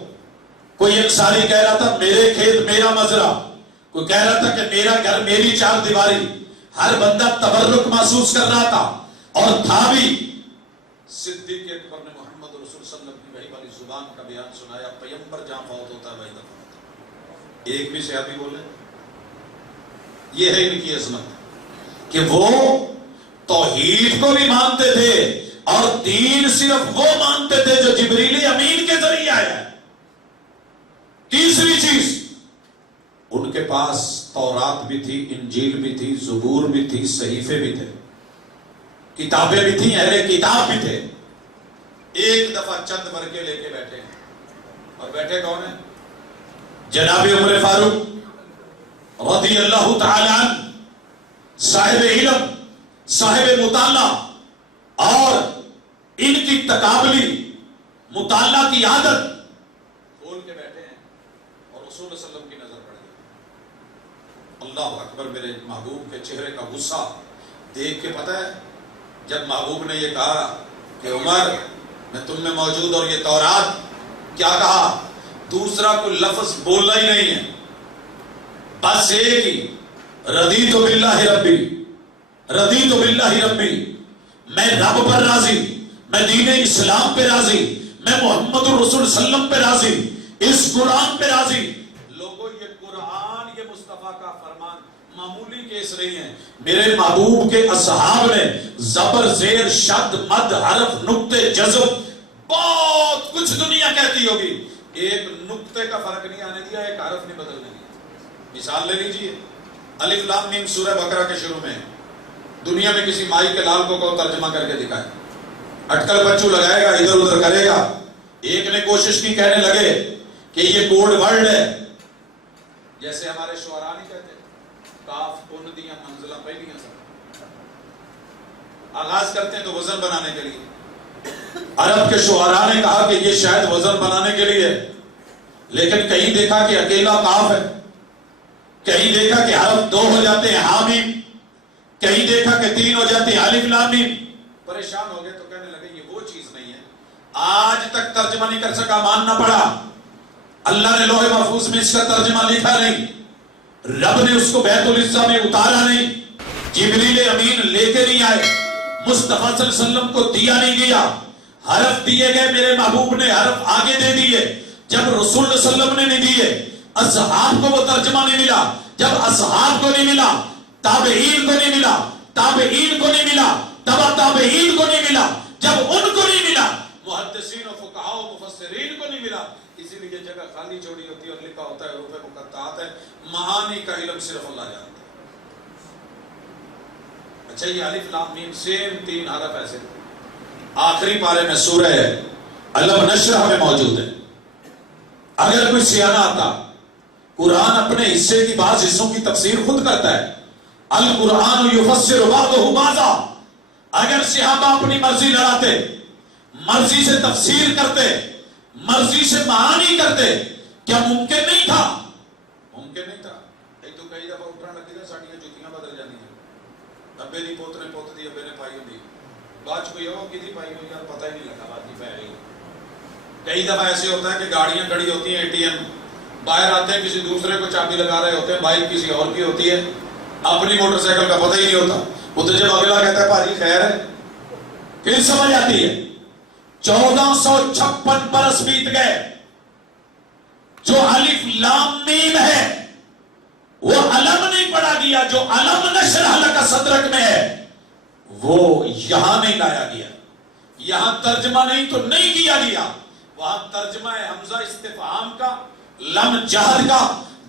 کوئی انصاری کہہ رہا تھا میرے کھیت میرا مزرعہ, کوئی کہہ رہا تھا کہ میرا گھر میری 4 دیواری. ہر بندہ تبرک محسوس کر رہا تھا. اور تھا بھی. صدیق اکبر نے محمد رسول صلی اللہ علیہ وسلم کی وحی والی زبان کا بیان سنایا, پیغمبر جہاں فوت ہوتا ہے وہی دفن ہوتا ہے. ایک بھی صحابی بولے. یہ ہے ان کی عظمت کہ وہ توحید کو بھی مانتے تھے اور دین صرف وہ مانتے تھے جو جبریل امین کے ذریعے آیا ہے. تیسری چیز, ان کے پاس تورات بھی تھی, انجیل بھی تھی, زبور بھی تھی, صحیفے بھی تھے, کتابیں بھی تھیں, اہل کتاب بھی تھے. ایک دفعہ چند ورقے لے کے بیٹھے, اور بیٹھے کون ہیں؟ جناب عمر فاروق رضی اللہ تعالی عنہ, صاحب علم, صاحب مطالعہ, اور ان کی تقابلی مطالعہ کی عادت. کھول کے بیٹھے ہیں اور رسول صلی اللہ علیہ وسلم کی نظر پڑ گئی. اللہ اکبر. میرے محبوب کے چہرے کا غصہ دیکھ کے پتہ ہے, جب محبوب نے یہ کہا کہ عمر میں تم میں موجود, اور یہ تورات, کیا کہا؟ دوسرا کوئی لفظ بولنا ہی نہیں ہے, بس ایک ہی, رضیت باللہ ربی, رضیت باللہ ربی, میں رب پر راضی, میں دین اسلام پہ راضی, میں محمد الرسول صلی اللہ علیہ وسلم پہ راضی, اس قرآن پہ راضی. لوگوں یہ قرآن, یہ مصطفیٰ کا فرمان معمولی کیس نہیں ہے. میرے محبوب کے اصحاب نے زبر, زیر, شد, مد, حرف, نقطے, جزم, بہت کچھ دنیا کہتی ہوگی, ایک نقطے کا فرق نہیں آنے دیا, ایک حرف نہیں بدلنے دیا. مثال لے لیجئے، الف لام میم سورہ بقرہ کے شروع میں، دنیا میں کسی مائی کے لال کو ترجمہ کر کے دکھائے، اٹکل بچو لگائے گا، ادھر ادھر کرے گا. ایک نے کوشش کی، کہنے لگے کہ یہ کوڈ ورڈ ہے، جیسے ہمارے شعراء نہیں کہتے کاف کن دیا منزلہ پہلیاں سب آغاز کرتے ہیں تو وزن بنانے کے لیے. عرب کے شعراء نے کہا کہ یہ شاید وزن بنانے کے لیے، لیکن کہیں دیکھا کہ اکیلا کاف ہے، کہیں دیکھا کہ حرف 2 ہو جاتے ہیں حامیم، کہیں دیکھا کہ 3 ہو جاتے ہیں الف لام میم. پریشان ہو گئے تو کہنے لگے یہ وہ چیز نہیں ہے. آج تک ترجمہ نہیں کر سکا، ماننا پڑا. اللہ نے لوح محفوظ میں اس کا ترجمہ لکھا نہیں، رب نے اس کو بیت العزا میں اتارا نہیں، جبریل امین لے کے نہیں آئے، مصطفیٰ صلی اللہ علیہ وسلم کو دیا نہیں گیا. حرف دیے گئے، میرے محبوب نے حرف آگے دے دیے. جب رسول اللہ علیہ وسلم نے نہیں دیے، اصحاب کو وہ ترجمہ نہیں ملا. جب اصحاب کو نہیں ملا، تابعین کو نہیں ملا، تابعین کو نہیں ملا، تبع تابعین کو نہیں ملا. جب ان کو نہیں ملا، محدثین و فقہاء و مفسرین کو نہیں ملا. اسی لیے جگہ خالی چھوڑی ہوتی ہے اور لکھا ہوتا ہے حروف مقطعات ہے. معانی کا علم صرف اللہ جانتا ہے. اچھا یہ الف لام میم سیم 3 حرف ایسے آخری پارے میں سورہ علم نشرح میں موجود ہے. اگر کوئی سیاح آتا، قرآن اپنے حصے کی بعض حصوں کی تفسیر خود کرتا ہے. القرآن یفسر بعضہ بعضا. اگر صحابہ اپنی مرضی لڑاتے، مرضی سے تفسیر کرتے، مرضی سے معانی کرتے، کیا ممکن نہیں تھا؟ ممکن نہیں تھا. ایک تو کئی دفعہ اٹھنا لگی تھا ساڑیاں جتیاں بدل جانی ہیں، ابے دی پوت نے پوت دی ابے نے پائی ہوئی، بات کوئی ہو کسی پائی ہوئی یار پتہ ہی نہیں لگا بات کی پہلی. کئی دفعہ ایسے ہوتا ہے کہ گاڑیاں کھڑی ہوتی ہیں، ATM باہر آتے ہیں، کسی دوسرے کو چابی لگا رہے ہوتے ہیں، بائک کسی اور کی ہوتی ہے، اپنی موٹر سائیکل کا پتہ ہی نہیں ہوتا. ادھر جب اگلا کہتا ہے بھائی خیر ہے، پھر سمجھ آتی ہے. 1456 برس بیت گئے. جو الف لام میم ہے وہ علم نہیں پڑھا گیا، جو علم نشرح لک صدرک میں ہے وہ یہاں نہیں لایا گیا. یہاں ترجمہ نہیں تو نہیں کیا گیا، وہاں ترجمہ ہے حمزہ استفہام کا، لم جہر کا،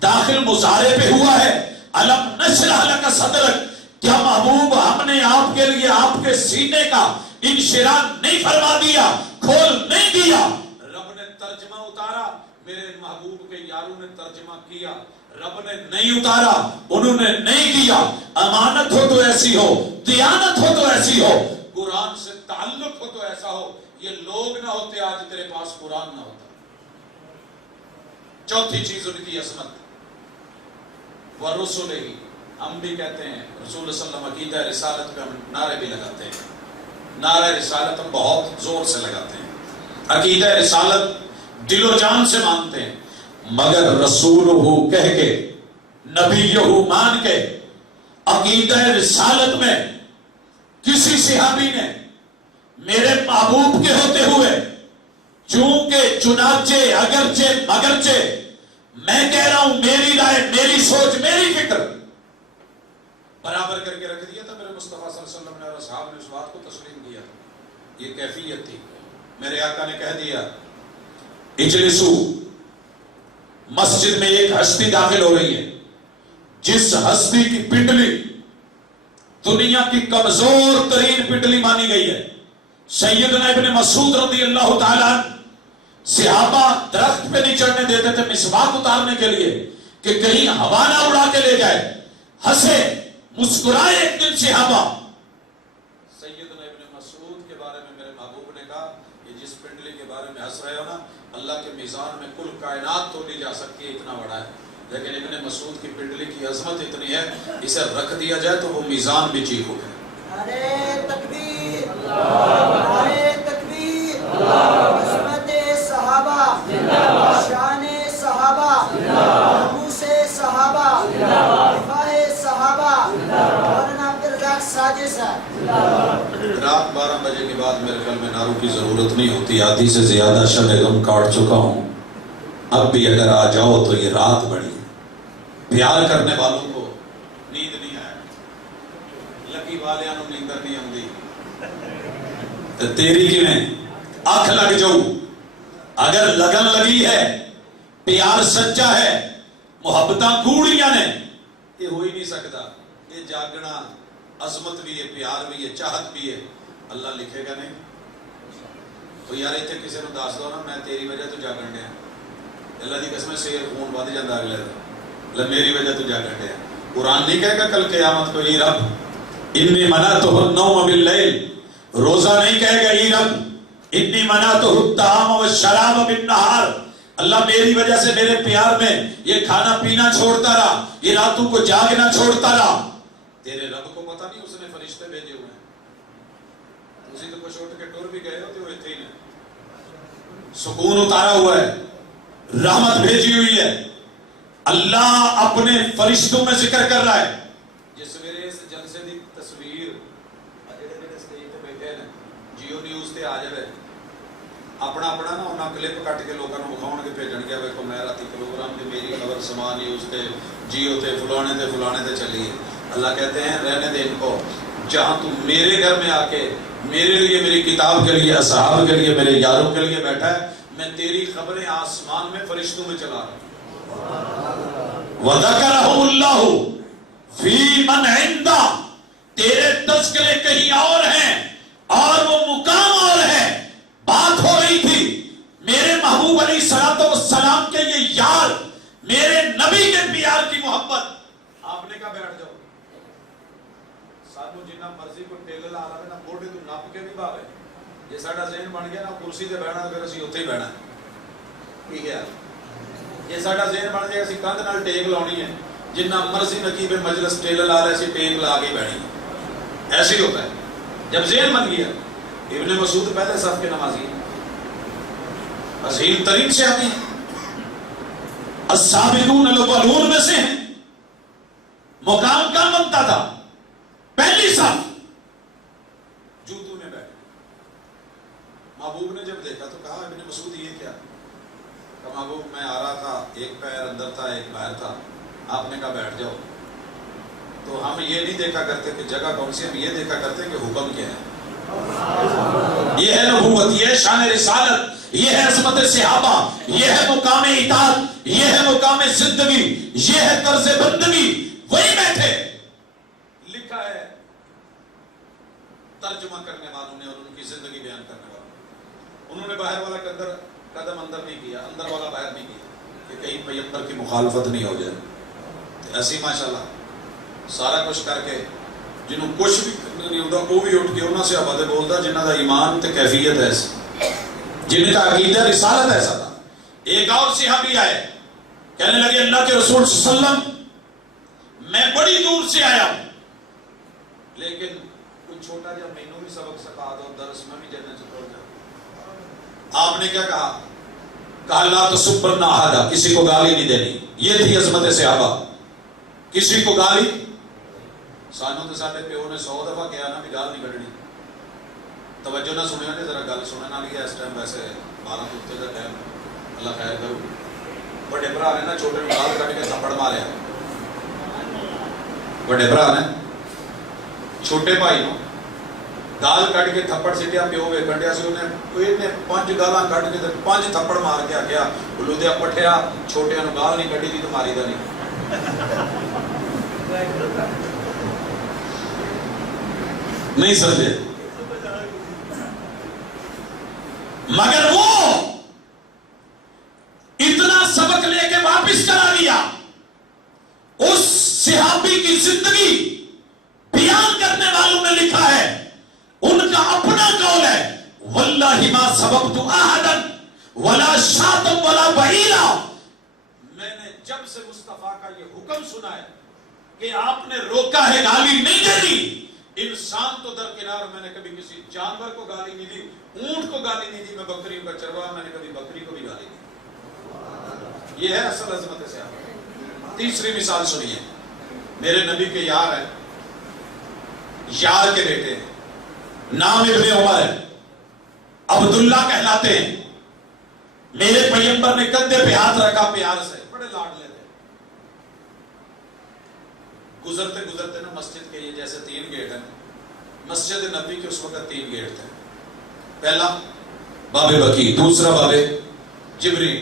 داخل مضارع پہ ہوا ہے. علم نشرح لک صدرک. کیا محبوب ہم نے آپ کے لیے آپ کے سینے کا انشراح نہیں فرما دیا، کھول نہیں دیا؟ رب نے ترجمہ اتارا، میرے محبوب کے یاروں نے ترجمہ کیا. رب نے نہیں اتارا، انہوں نے نہیں کیا. امانت ہو تو ایسی ہو، دیانت ہو تو ایسی ہو، قرآن سے تعلق ہو تو ایسا ہو. یہ لوگ نہ ہوتے آج تیرے پاس قرآن نہ ہوتا. چوتھی چیز ان کی عظمت. وَرُسُلِهِ، ہم بھی کہتے ہیں رسول اللہ صلی اللہ علیہ وسلم عقیدہ رسالت پہ ہم نعرے بھی لگاتے ہیں. نعرہ رسالت ہم بہت زور سے لگاتے ہیں، عقیدہ رسالت دل و جان سے مانتے ہیں. مگر رسولہ کہہ کے، نبیہ مان کے، عقیدہ رسالت میں کسی صحابی نے میرے محبوب کے ہوتے ہوئے چونکہ چنانچہ اگرچہ مگرچہ میں کہہ رہا ہوں میری رائے، میری سوچ، میری فکر برابر کر کے رکھ دیا تھا میرے مصطفیٰ صلی اللہ علیہ وسلم نے، اور اصحاب نے اس بات کو تسلیم کیا. یہ کیفیت تھی. میرے آقا نے کہہ دیا اجلسو، مسجد میں ایک ہستی داخل ہو رہی ہے جس ہستی کی پنڈلی دنیا کی کمزور ترین پنڈلی مانی گئی ہے. سیدنا ابن مسعود رضی اللہ تعالیٰ صحابہ درخت پہ نہیں چڑھنے دیتے تھے مسواک اتارنے کے لیے کہ کہیں ہوا نہ اڑا کے لے جائے. ہنسے مسکرائے ایک دن صحابہ. سیدنا ابن مسعود کے بارے میں میرے محبوب نے کہا کہ جس پنڈلی کے بارے میں ہنس رہے ہو نا، اللہ کے میزان میں کل کائنات تو لی جا سکتی ہے، اتنا بڑا ہے، لیکن ابن مسعود کی پنڈلی کی عظمت اتنی ہے، اسے رکھ دیا جائے تو وہ میزان بھی چیک ہو گئے. نعرہ تکبیر، نعرہ تکبیر، عظمت صحابہ، شان صحابہ، ناموس صحابہ، دفاع صحابہ. مولانا عبدالرزاق ساجد صاحب. رات 12 بجے کے بعد میرے خیال میں نعروں کی ضرورت نہیں ہوتی، آدھی سے زیادہ شب غم کاٹ چکا ہوں. اب بھی اگر آ جاؤ تو یہ رات بڑی. پیار کرنے والوں کو نیند نہیں آئے، لکی والیاں نو نیندر نہیں آندی، تیری کی میں آنکھ لگ جاؤ. اگر لگن لگی ہے، پیار سچا ہے، محبتاں کوڑیاں نے، یہ ہو ہی نہیں سکتا. یہ جاگنا عظمت بھی ہے، پیار بھی ہے، چاہت بھی ہے. اللہ لکھے گا نہیں. تو یار اتنے کسی نے دس دو نا میں تیری وجہ تو جاگن ڈیا، اللہ کی قسم سے خون ود جاتا اگلے دن، میری وجہ تو جاگن ڈیا. قرآن نہیں کہے گا کل قیامت کو ای رب انی منعتہ النوم باللیل، روزہ نہیں کہے گا ای رب انی منعتہ الطعام والشراب بالنہار، اللہ میری وجہ سے میرے پیار میں یہ کھانا پینا چھوڑتا رہا، یہ راتوں کو جاگنا چھوڑتا رہا. تیرے رب کو پتہ نہیں اس نے فرشتے بھیجے ہوئے ہیں، اسی تو کچھ اٹھ کے ٹور بھی گئے ہوتے ہوئے تھے ہی سکون اتارا ہوا ہے، رحمت بھیجی ہوئی ہے. اللہ اپنے فرشتوں میں ذکر کر رہا ہے. جس ویلے اس جلسے دی تصویر جڑے میرے سٹیج تے بیٹھے ہیں جیو نیوز تے آ جائے اپنا اپنا نا انہاں کلپ کٹ کے لوگوں کو دکھاؤ گے بھیجن گے ویکھو میں راتی پروگرام تے میری خبر سما نیوز تے جیو تے فلانے تے چلی ہے. اللہ کہتے ہیں رہنے دے ان کو، جہاں تم میرے گھر میں آ کے میرے لیے میری کتاب کے لیے اصحاب کے لیے میرے یاروں کے لیے بیٹھا ہے، میں تیری خبریں آسمان میں فرشتوں میں چلا رہا ہوں. وَذَكَرَهُ اللَّهُ فِي مَنْ عِنْدَهُ، تیرے تذکرے کہیں اور ہیں اور وہ مقام اور ہے. بات ہو رہی تھی میرے محبوب علیہ السلام کے یہ یار، میرے نبی کے پیار کی محبت. آپ نے کہا بیٹھ جاؤ، سانو جنہ مرضی کو ٹیل لا لے نا موڈے تو نپ کے نہیں باوے، یہ ساڈا ذہن بن گیا نا کرسی تے بیٹھنا پھر اسی اوتھے ہی بیٹھنا. ٹھیک ہے، یہ ساڈا ذہن بن جائے اسی کندھ نال ٹیک لاؤنی ہے، جنہ مرضی نقیب مجلس ٹیل لا لے اسی ٹیک لا کے بیٹھیں. ایسے ہی ہوتا ہے جب ذہن بن گیا. ابن مسعود پہلے صف کے نمازی عظیم ترین صحابی ہیں، السابقون الاولون میں سے ہیں. مقام کہاں بنتا تھا؟ پہلی صف جوتوں میں بیٹھے. محبوب نے جب دیکھا تو کہا ابن مسعود یہ کیا؟ کہ محبوب میں آ رہا تھا، ایک پیر اندر تھا ایک باہر تھا. آپ نے کہا بیٹھ جاؤ. تو ہم یہ نہیں دیکھا کرتے کہ جگہ کون سی، ہم یہ دیکھا کرتے کہ حکم کیا ہے. یہ ہے نبوت، یہ ہے شان رسالت، یہ ہے عظمت صحابہ، یہ ہے مقام اطاعت، یہ ہے مقام زندگی، یہ ہے طرز بندگی. وہی بیٹھے لکھا ہے ترجمہ کرنے والوں نے اور ان کی زندگی بیان کرنے والوں. انہوں نے باہر والا قدم اندر نہیں کیا، اندر والا باہر نہیں کیا کہ کہیں پیغمبر کی مخالفت نہیں ہو جائے. ایسی ماشاءاللہ سارا کچھ کر کے جنہوں کچھ بھی نہیں ہوتا وہ بھی اٹھ کے انہوں سے آبادے بولتا جنہوں کا ایمان تے کیفیت ہے، جنہیں کا عقیدہ رسالت ایسا تھا. ایک اور صحابی آئے کہنے لگے اللہ کے رسول صلی اللہ علیہ وسلم میں بڑی دور سے آیا ہوں لیکن کوئی چھوٹا جا مینوں بھی سبق سکھا دو درس میں بھی جنت چھوڑ جاؤں. آپ نے کیا کہا؟ کہا لا تسبن احدا، کسی کو گالی نہیں دینی. یہ تھی عظمت صحابہ، کسی کو گالی. سانوں تو ساڈے پیو نے 100 دفعہ کہا نا بھی گال نہیں کڈنی. توجہ نہ سنیا نے ذرا گل سننے والی ہے اس ٹائم، ویسے 12 ہفتے کا ٹائم، اللہ خیر کرو. بڑے بھرا نے نا چھوٹے نوں گال کٹ کے تھپڑ ماریا. بڑے بھرا نے چھوٹے بھائی نوں گال کٹ کے تھپڑ سٹیا. پیو ویکھن ڈیا سی، انہیں 5 گالاں کٹ کے 5 تھپڑ مار کے آخیا بلو دیا پٹھیا چھوٹیاں نوں گال نہیں کڈی دی تو ماری دا نہیں. نہیں سمجھے؟ مگر وہ اتنا سبق لے کے واپس چلا گیا. اس صحابی کی زندگی بیان کرنے والوں نے لکھا ہے، ان کا اپنا قول ہے واللہ ما سبقت احدا ولا شاتا ولا بعیرا. میں نے جب سے مصطفیٰ کا یہ حکم سنا ہے کہ آپ نے روکا ہے گالی نہیں دینی، انسان تو درکنار، میں نے کبھی کسی جانور کو گالی نہیں دی، اونٹ کو گالی نہیں دی. میں بکریوں کا چرواہ، میں نے کبھی بکری کو بھی گالی نہیں دی. یہ ہے اصل عظمت سے. تیسری مثال سنیے. میرے نبی کے یار ہیں، یار کے بیٹے ہیں، نام ابن عمر ہے، عبداللہ کہلاتے ہیں. میرے پیغمبر نے کندھے پہ ہاتھ رکھا پیار سے، بڑے لاڈ لیتے. گزرتے گزرتے نا مسجد کے یہ جیسے 3 گیٹ ہیں، مسجد نبی کے اس وقت 3 گیٹ تھے. پہلا باب بکی، دوسرا باب جبری،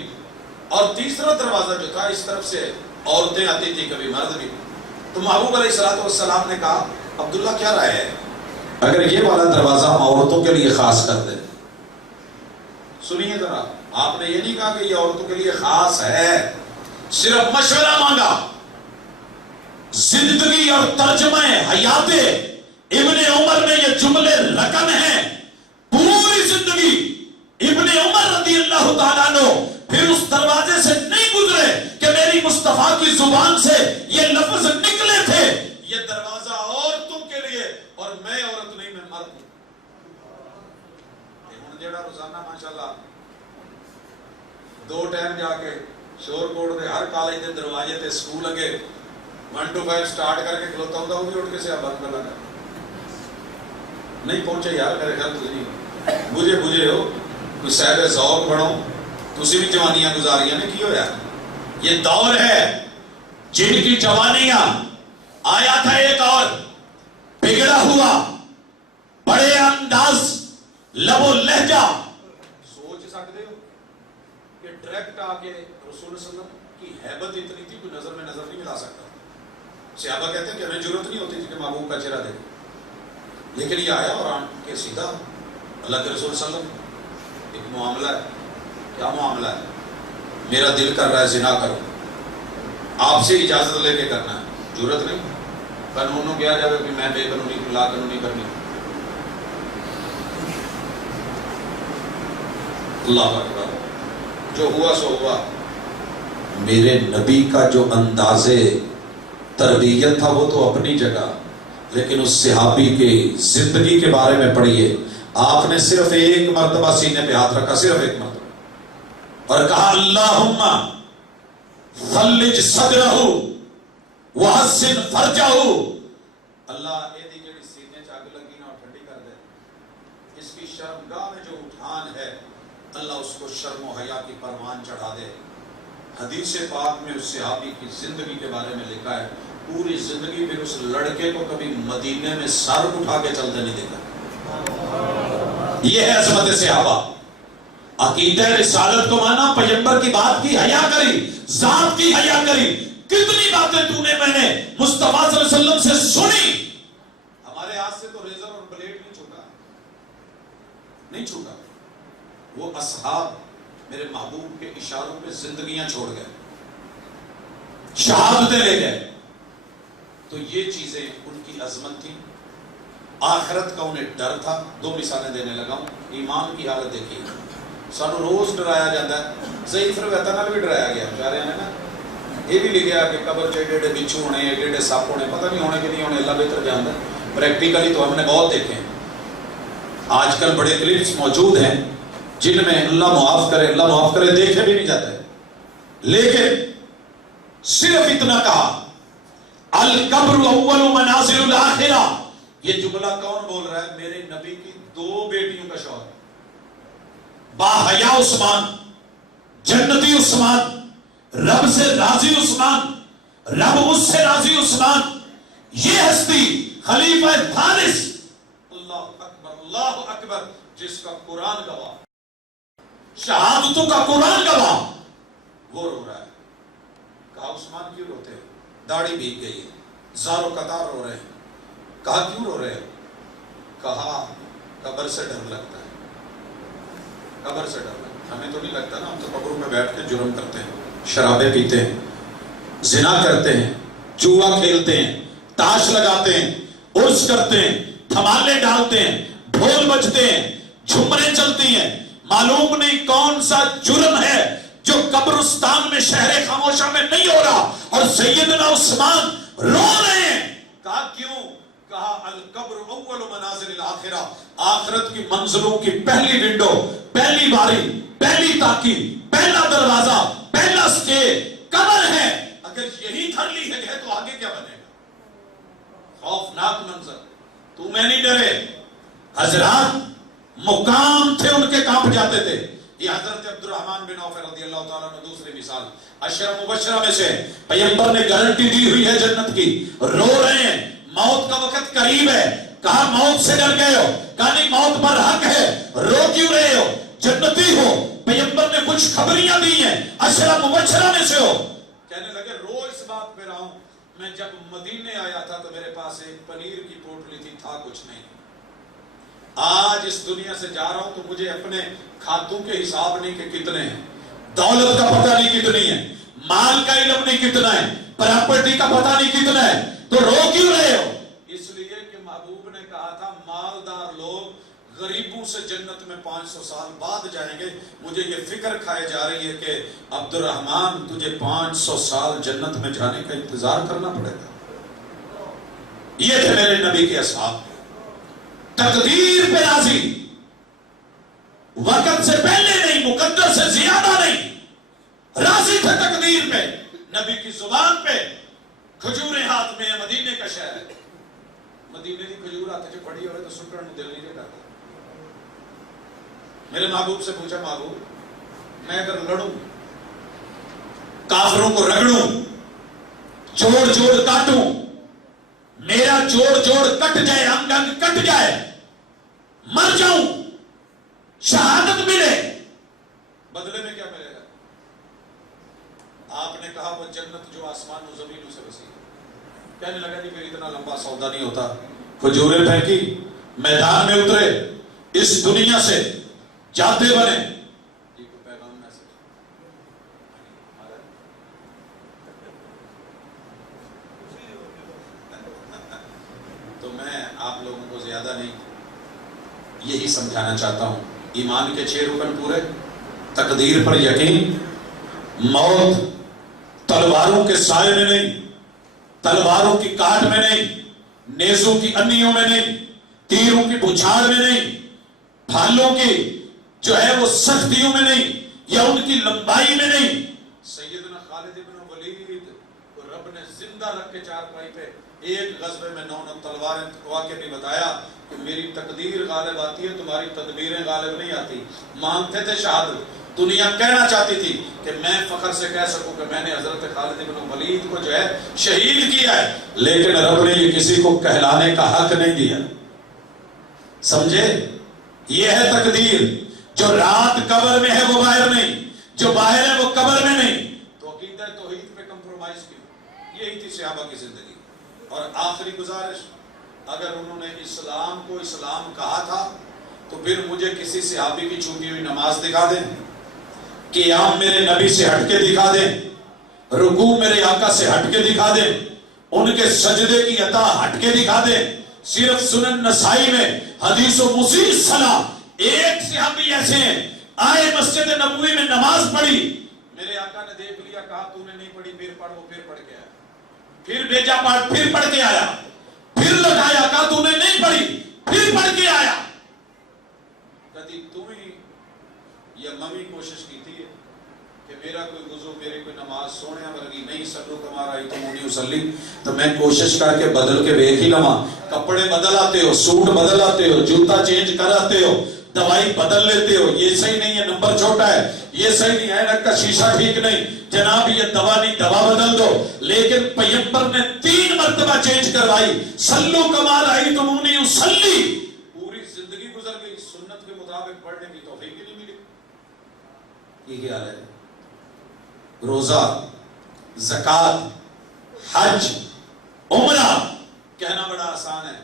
اور تیسرا دروازہ جو تھا اس طرف سے عورتیں آتی تھی کبھی مرد بھی. تو محبوب علیہ الصلوۃ والسلام نے کہا عبداللہ کیا رائے ہے اگر یہ والا دروازہ ہم عورتوں کے لیے خاص کر دیں؟ سنیے ذرا، آپ نے یہ نہیں کہا کہ یہ عورتوں کے لیے خاص ہے، صرف مشورہ مانگا. زندگی اور ترجمہ حیات ابن عمر میں یہ جملے رقم ہیں. پوری زندگی ابن عمر رضی اللہ تعالیٰ عنہ پھر اس دروازے سے نہیں گزرے کہ میری مصطفیٰ کی زبان سے یہ لفظ نکلے تھے یہ دروازہ عورتوں کے لیے اور میں عورت نہیں، میں مرد ہوں. جڑا روزانہ ماشاءاللہ 2 ٹائم جا کے شور کوٹ دے ہر کالج دے دروازے تے سکول لگے 1 to 5 سٹارٹ کر کے کھلوتا ہوں وہ بھی اٹھ کے سے بند کر لگا. نہیں پہنچے یار میرے خیال تھی بجھے ہو کوئی صاحب ذوق بڑھو تسی بھی جوانیاں گزاریاں نے کی ہو یار. یہ دور ہے جن کی جوانیاں آیا تھا ایک اور بگڑا ہوا بڑے انداز لب و لہجہ. سوچ سکتے ہو کہ ڈائریکٹ آ کے رسول اللہ صلی اللہ علیہ وسلم کی ہیبت اتنی تھی کوئی نظر میں نظر نہیں ملا سکتا. صحابہ کہتے ہیں کہ ہمیں ضرورت نہیں ہوتی تھی کہ محبوب کا چہرہ دیکھیں، لیکن یہ آیا اور آن کے سیدھا اللہ کے رسول صلی اللہ علیہ وسلم ایک معاملہ ہے. کیا معاملہ ہے؟ میرا دل کر رہا ہے زنا کرو، آپ سے اجازت لے کے کرنا ہے، ضرورت نہیں قانونوں کیا جائے کہ میں بے قانونی لا قانونی کرنی. اللہ اکبر، جو ہوا سو ہوا. میرے نبی کا جو انداز تربیت تھا وہ تو اپنی جگہ، لیکن اس صحابی کی زندگی کے بارے میں پڑھیے. آپ نے صرف ایک مرتبہ سینے پہ ہاتھ رکھا، صرف ایک مرتبہ، اور کہا اللہم فلج صدرہ وحسن فرجہ. اللہ اے دی جڑی سینے چ اگ لگی نہ ٹھنڈی کر دے. اس کی شرمگاہ میں جو اٹھان ہے اللہ اس کو شرم و حیا کی پروان چڑھا دے. حدیث پاک میں اس صحابی کی زندگی کے بارے میں لکھا ہے پوری زندگی پھر اس لڑکے کو کبھی مدینے میں سر اٹھا کے چلتے نہیں دیکھا. یہ ہے عظمت صحابہ. عقیدہ رسالت کو مانا، پیغمبر کی بات کی حیا کری، ذات کی حیا کری. کتنی باتیں تو نے میں نے مصطفیٰ صلی اللہ علیہ وسلم سے سنی. ہمارے ہاتھ سے تو ریزر اور بلیڈ نہیں چھوٹا. وہ اصحاب میرے محبوب کے اشاروں پہ زندگیاں چھوڑ گئے، شہادتیں لے گئے. تو یہ چیزیں ان کی عظمت تھی. آخرت کا انہیں ڈر تھا. 2 مثالیں دینے لگا ہوں. ایمان کی حالت دیکھیے، سانو روز ڈرایا جاتا ہے، ضعیف روایتاں نال بھی ڈرایا گیا. بیچارے نے نا یہ بھی لکھا کہ قبر چ ایڈے بچھو ہونے، ایڈے سپ ہونے، پتہ نہیں ہونے کہ نہیں ہونے، اللہ بہتر جانتا ہے. پریکٹیکلی تو ہم نے بہت دیکھے ہیں. آج کل بڑے کلپس موجود ہیں جن میں اللہ معاف کرے دیکھے بھی نہیں جاتے. لیکن صرف اتنا کہا القبر اول منازل الاخرہ. یہ جملہ کون بول رہا ہے؟ میرے نبی کی 2 بیٹیوں کا شوہر با حیا عثمان، جنتی عثمان، رب سے راضی عثمان، رب اس سے راضی عثمان. یہ ہستی خلیفہ ثالث، اللہ اکبر، جس کا قرآن گواہ، شہادتوں کا قرآن گواہ، وہ رو رہا ہے. کہا عثمان کیوں روتے ہو؟ داڑھی بھیگ گئی ہے، زار و قطار رو رہے ہیں. کہا کیوں رو رہے ہو؟ کہا قبر سے ڈر لگتا ہے. قبر سے ڈر لگتا ہے. ہمیں تو نہیں لگتا نا، ہم تو قبروں میں بیٹھ کے جرم کرتے ہیں، شرابیں پیتے ہیں، زنا کرتے ہیں، جوا کھیلتے ہیں، تاش لگاتے ہیں، عرس کرتے ہیں، دھمالے ڈالتے ہیں، ڈھول بجتے ہیں، جھمریں چلتی ہیں. معلوم نہیں کون سا جرم ہے جو قبرستان میں شہر خاموشہ میں نہیں ہو رہا. اور سیدنا عثمان رو رہے ہیں. کہا کیوں؟ کہا القبر اول منازل الاخرہ. آخرت کی منزلوں کی پہلی ونڈو، پہلی باری، پہلی تاکی، پہلا دروازہ، پہلا سٹے قبر ہے. اگر یہی دھر لی ہے تو آگے کیا بنے گا؟ خوفناک منظر. تو میں نہیں ڈرے. حضرات مقام تھے ان کے کانپ جاتے تھے. یہ حضرت عبد الرحمن بن عوف رضی اللہ تعالیٰ عنہ دوسری مثال، عشرہ مبشرہ میں سے. پیغمبر نے گارنٹی دی ہوئی ہے جنت کی. رو رہے ہیں، موت کا وقت قریب ہے. کہا موت سے ڈر گئے ہو؟ کہا نہیں، موت پر حق ہے. رو کیوں رہے ہو؟ جنتی ہو، پیغمبر نے کچھ خبریاں دی ہیں، عشرہ مبشرہ میں سے ہو. کہنے لگے رو اس میں جب مدینے آیا تھا تو میرے پاس ایک پنیر کی پوٹلی تھی، تھا کچھ نہیں. آج اس دنیا سے جا رہا ہوں تو مجھے اپنے کھاتوں کے حساب نہیں کہ کتنے ہیں، دولت کا پتہ نہیں کتنی ہے، مال کا علم نہیں کتنا ہے، پراپرٹی کا پتہ نہیں کتنا ہے. تو رو کیوں رہے ہو؟ اس لیے کہ محبوب نے کہا تھا مالدار لوگ غریبوں سے جنت میں 500 سال بعد جائیں گے. مجھے یہ فکر کھائے جا رہی ہے کہ عبد الرحمن تجھے 500 سال جنت میں جانے کا انتظار کرنا پڑے گا. یہ تھے میرے نبی کے اصحاب. تقدیر پہ راضی، وقت سے پہلے نہیں، مقدر سے زیادہ نہیں، راضی تھے تقدیر پہ. نبی کی زبان پہ کھجوریں ہاتھ میں ہے، مدینے کا شہر ہے. مدینے کی کھجور ہاتھ جو پڑی ہوئے تو سکڑ میں دل نہیں کرتا. میرے محبوب سے پوچھا محبوب میں اگر لڑوں، کافروں کو رگڑوں، جوڑ جوڑ کاٹوں، میرا جوڑ جوڑ کٹ جائے، انگ انگ کٹ جائے، مر جاؤں، شہادت ملے، بدلے میں کیا ملے گا؟ آپ نے کہا وہ جنت جو آسمان و زمینوں سے وسیع ہے. کہنے لگا جی پھر اتنا لمبا سودا نہیں ہوتا. کھجوریں پھینکی، میدان میں اترے، اس دنیا سے جاتے بنے. یہ کوئی پیغام میسج تو میں آپ لوگوں کو زیادہ نہیں یہی سمجھانا چاہتا ہوں. ایمان کے 6 رکن پورے، تقدیر پر یقین، موت تلواروں کے سائے میں نہیں، تلواروں کی کاٹ میں نہیں، نیزوں کی انیوں میں نہیں، تیروں کی بچھاڑ میں نہیں، پھالوں کی جو ہے وہ سختیوں میں نہیں، یا ان کی لمبائی میں نہیں. سیدنا خالد بن ولید کو رب نے زندہ رکھ کے چارپائی پہ ایک غزوے میں 9 تلواریں کھوا کے بھی بتایا کہ میری تقدیر غالب آتی ہے، تمہاری تدبیریں غالب نہیں آتی. مانگتے تھے شہادت، دنیا کہنا چاہتی تھی کہ میں فخر سے کہہ سکوں کہ میں نے حضرت خالد بن ولید کو جو ہے شہید کیا ہے، لیکن رب نے یہ کسی کو کہلانے کا حق نہیں دیا. سمجھے؟ یہ ہے تقدیر. جو رات قبر میں ہے وہ باہر نہیں، جو باہر ہے وہ قبر میں نہیں. تو عقیدہ توحید پہ کمپرومائز کیوں؟ یہی تھی صحابہ کی زندگی. اور آخری گزارش، اگر انہوں نے اسلام کو اسلام کہا تھا تو پھر مجھے کسی صحابی کی چھوٹی ہوئی نماز دکھا دیں، قیام میرے نبی سے ہٹ کے دکھا دیں، رکوع میرے آقا سے ہٹ کے دکھا دیں، ان کے سجدے کی عطا ہٹ کے دکھا دیں. صرف سنن نسائی میں حدیث و مسیح صلاح ایک صحابی ایسے ہیں آئے مسجد نبوی میں نماز پڑھی، میرے آقا نے دیکھ لیا، کہا تو نے نہیں پڑھی پھر پڑھ. وہ پھر پڑھ کے آیا، پھر بھیجا پڑھ، پھر پڑھ کے آیا، پھر لگایا، کہا تو نے نہیں پڑھی پھر پڑھ کے آیا. کبھی تمہیں یا ممی کوشش کی تھی کہ میرا کوئی وضو، میری کوئی نماز سونے ورگی نہیں، سلو کما رہی تم نہیں اسلی، تو میں کوشش کر کے بدل کے بیک ہی لما. کپڑے بدل آتے ہو، سوٹ بدل آتے ہو، جوتا چینج کر آتے ہو، دوائی بدل لیتے ہو، یہ صحیح نہیں ہے، نمبر چھوٹا ہے، یہ صحیح نہیں ہے، اینک کا شیشہ ٹھیک نہیں، جناب یہ دوا نہیں، دوا بدل دو. لیکن پیغمبر نے 3 مرتبہ چینج کروائی. سلو کما رہی تم نہیں اسلی، پوری زندگی گزر گئی، سنت کے مطابق پڑھنے کی توفیق ہی نہیں ملی. یہ کیا ہے؟ روزہ، زکوٰۃ، حج، عمرہ کہنا بڑا آسان ہے.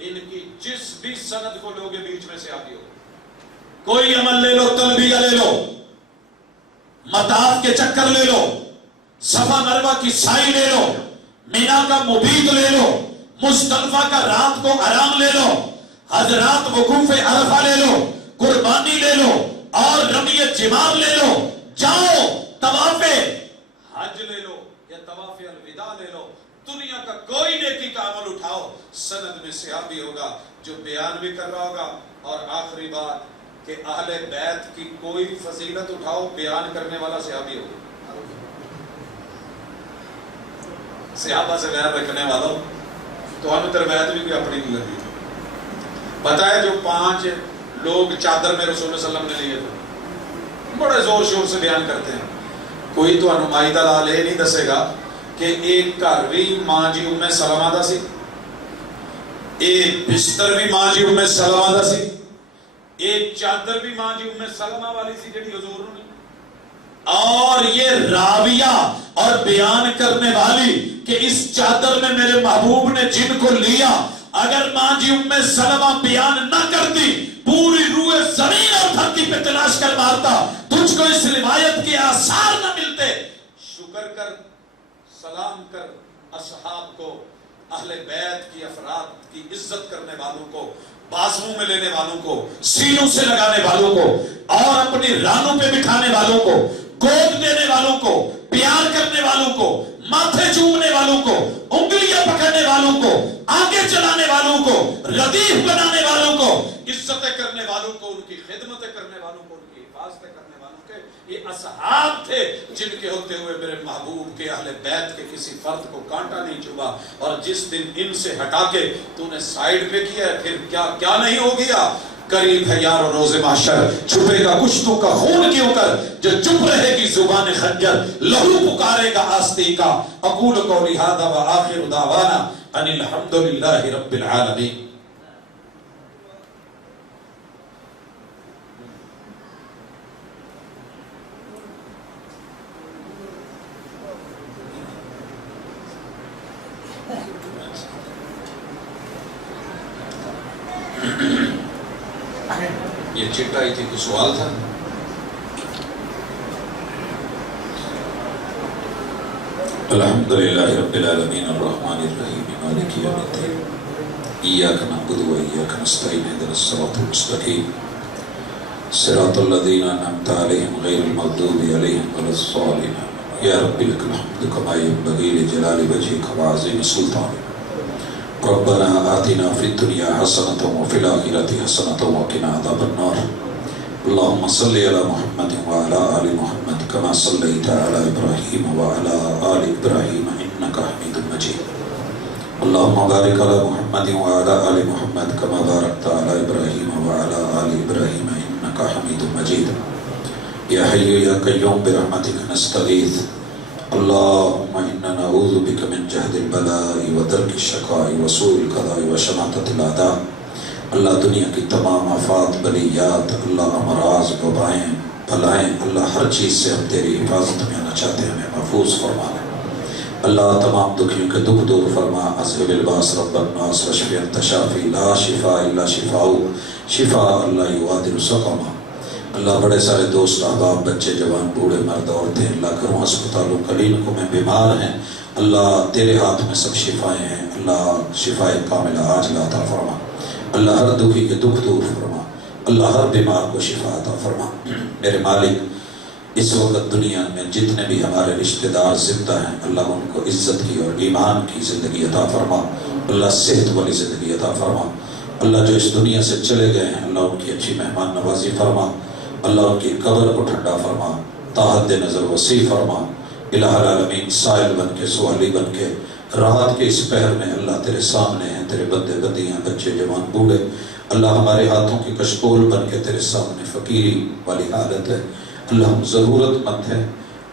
ان کی جس بھی سند کو لوگے بیچ میں سے آتی ہو، کوئی عمل لے لو، تلبیہ لے لو، مطاف کے چکر لے لو، صفا مروہ کی سائی لے لو، مینا کا مبیت لے لو، مزدلفہ کا رات کو آرام لے لو، حضرات وقوف عرفہ لے لو، قربانی لے لو، اور رمی جمار لے لو، جاؤ طواف حج لے لو یا طواف الوداع لے لو، دنیا کا کوئی نیکی کا عمل اٹھاؤ، سند میں صحابی ہوگا جو بیان بھی کر رہا ہوگا. اور آخری بات کہ اہل بیت کی کوئی فضیلت اٹھاؤ، بیان کرنے والا صحابی ہوگا. صحابہ سے بیان رکھنے والوں تو ہمیں تربیت بھی کوئی اپنی نہیں لگی. پتہ ہے جو 5 لوگ چادر میں رسول صلی اللہ علیہ وسلم نے لیے تھے، بڑے زور شور سے بیان کرتے ہیں. کوئی تو نمائندہ لال یہ نہیں دسے گا کہ ایک گھر بھی ماں جی ام سلمہ دا سی، ایک بستر بھی ماں جی ام سلمہ دا سی، ایک چادر بھی ماں جی ام سلمہ والی سی جڑی حضور نے. اور یہ راویہ اور بیان کرنے والی کہ اس چادر میں میرے محبوب نے جن کو لیا، اگر ماں جی ام سلمہ بیان نہ کرتی پوری روح زمین اور دھرتی پہ تلاش کر مارتا، تجھ کو اس روایت کے آثار نہ ملتے۔ شکر کر، سلام کر اصحاب کو، اہل بیت کی افراد کی عزت کرنے والوں کو، بازو میں لینے والوں کو، سینوں سے لگانے والوں کو، اور اپنی رانوں پہ بٹھانے والوں کو، گود دینے والوں کو، پیار کرنے والوں کو، ماتھے چومنے والوں کو، انگلیاں پکڑنے والوں کو، آگے چلانے والوں کو، ردیف بنانے والوں کو، عزتیں کرنے والوں کو، ان کی خدمتیں کرنے والوں کو، ان کی حفاظتیں کرنے والوں کے، یہ اصحاب تھے جن کے ہوتے ہوئے میرے محبوب کے اہل بیت کے کسی فرد کو کانٹا نہیں چبھا۔ اور جس دن ان سے ہٹا کے تو نے سائیڈ پہ کیا ہے، پھر کیا نہیں ہو گیا؟ قریب ہے یار روز محشر، چھپے گا کشتوں کا خون کیوں کر، جو چپ رہے گی زبان خنجر، لہو پکارے گا آستی کا۔ اقول قولی ھذا وآخر دعوانا ان الحمد للہ رب العالمین۔ یہ چٹ آئی تھی، کوئی سوال تھا؟ الحمدللہ رب العالمین الرحمن الرحیم مالک یوم الدین ایاک نعبد و ایاک نستعین اهدنا الصراط المستقیم صراط الذین انعمت علیہم غیر المغضوب علیہم ولا الضالین۔ یا رب لک الحمد کما ینبغی لجلال وجہک وعظیم سلطانک۔ ربنا آتنا فی الدنیا حسنۃ وفی الآخرۃ حسنۃ وقنا عذاب النار۔ اللهم صل على محمد وعلى آل محمد كما صليت على إبراهيم وعلى آل إبراهيم إنك حميد مجيد۔ اللهم بارك على محمد وعلى آل محمد كما باركت على إبراهيم وعلى آل إبراهيم إنك حميد مجيد۔ يا حي يا قيوم برحمتك نستغيث، اللهم إنا نعوذ بك من جهد البلاء ودرك الشقاء وسوء القضاء وشماتة الأعداء۔ اللہ دنیا کی تمام آفات، بلیات، اللہ امراض، وبائیں، بلائیں، اللہ ہر چیز سے ہم تیری حفاظت میں آنا چاہتے ہیں، ہمیں محفوظ فرما لے۔ اللہ تمام دکھیوں کے دکھ دور فرما۔ اذهب الباس رب الناس واشف انت شافی لا شفاء الا شفاؤک شفاء لا یغادر سقما۔ اللہ بڑے سارے دوست احباب، بچے، جوان، بوڑھے، مرد، عورتیں اللہ گھروں، ہسپتالوں، کلینکوں میں بیمار ہیں، اللہ تیرے ہاتھ میں سب شفائیں ہیں، اللہ شفائے کاملہ عاجلہ عطا فرما۔ اللہ ہر دکھی کے دکھ دور فرما، اللہ ہر بیمار کو شفا عطا فرما۔ میرے مالک، اس وقت دنیا میں جتنے بھی ہمارے رشتہ دار زندہ ہیں، اللہ ان کو عزت کی اور ایمان کی زندگی عطا فرما، اللہ صحت والی زندگی عطا فرما۔ اللہ جو اس دنیا سے چلے گئے ہیں، اللہ ان کی اچھی مہمان نوازی فرما، اللہ ان کی قبر کو ٹھنڈا فرما، تاحد نظر وسیع فرما۔ الہ العالمین، سائل بن کے، سوالی بن کے، رات کے اس پہر میں اللہ تیرے سامنے ہیں، تیرے بندے بدیاں، بچے، جوان، بوڑھے، اللہ ہمارے ہاتھوں کی کشکول بن کے تیرے سامنے فقیری والی حالت ہے، اللہ ہم ضرورت مند ہیں،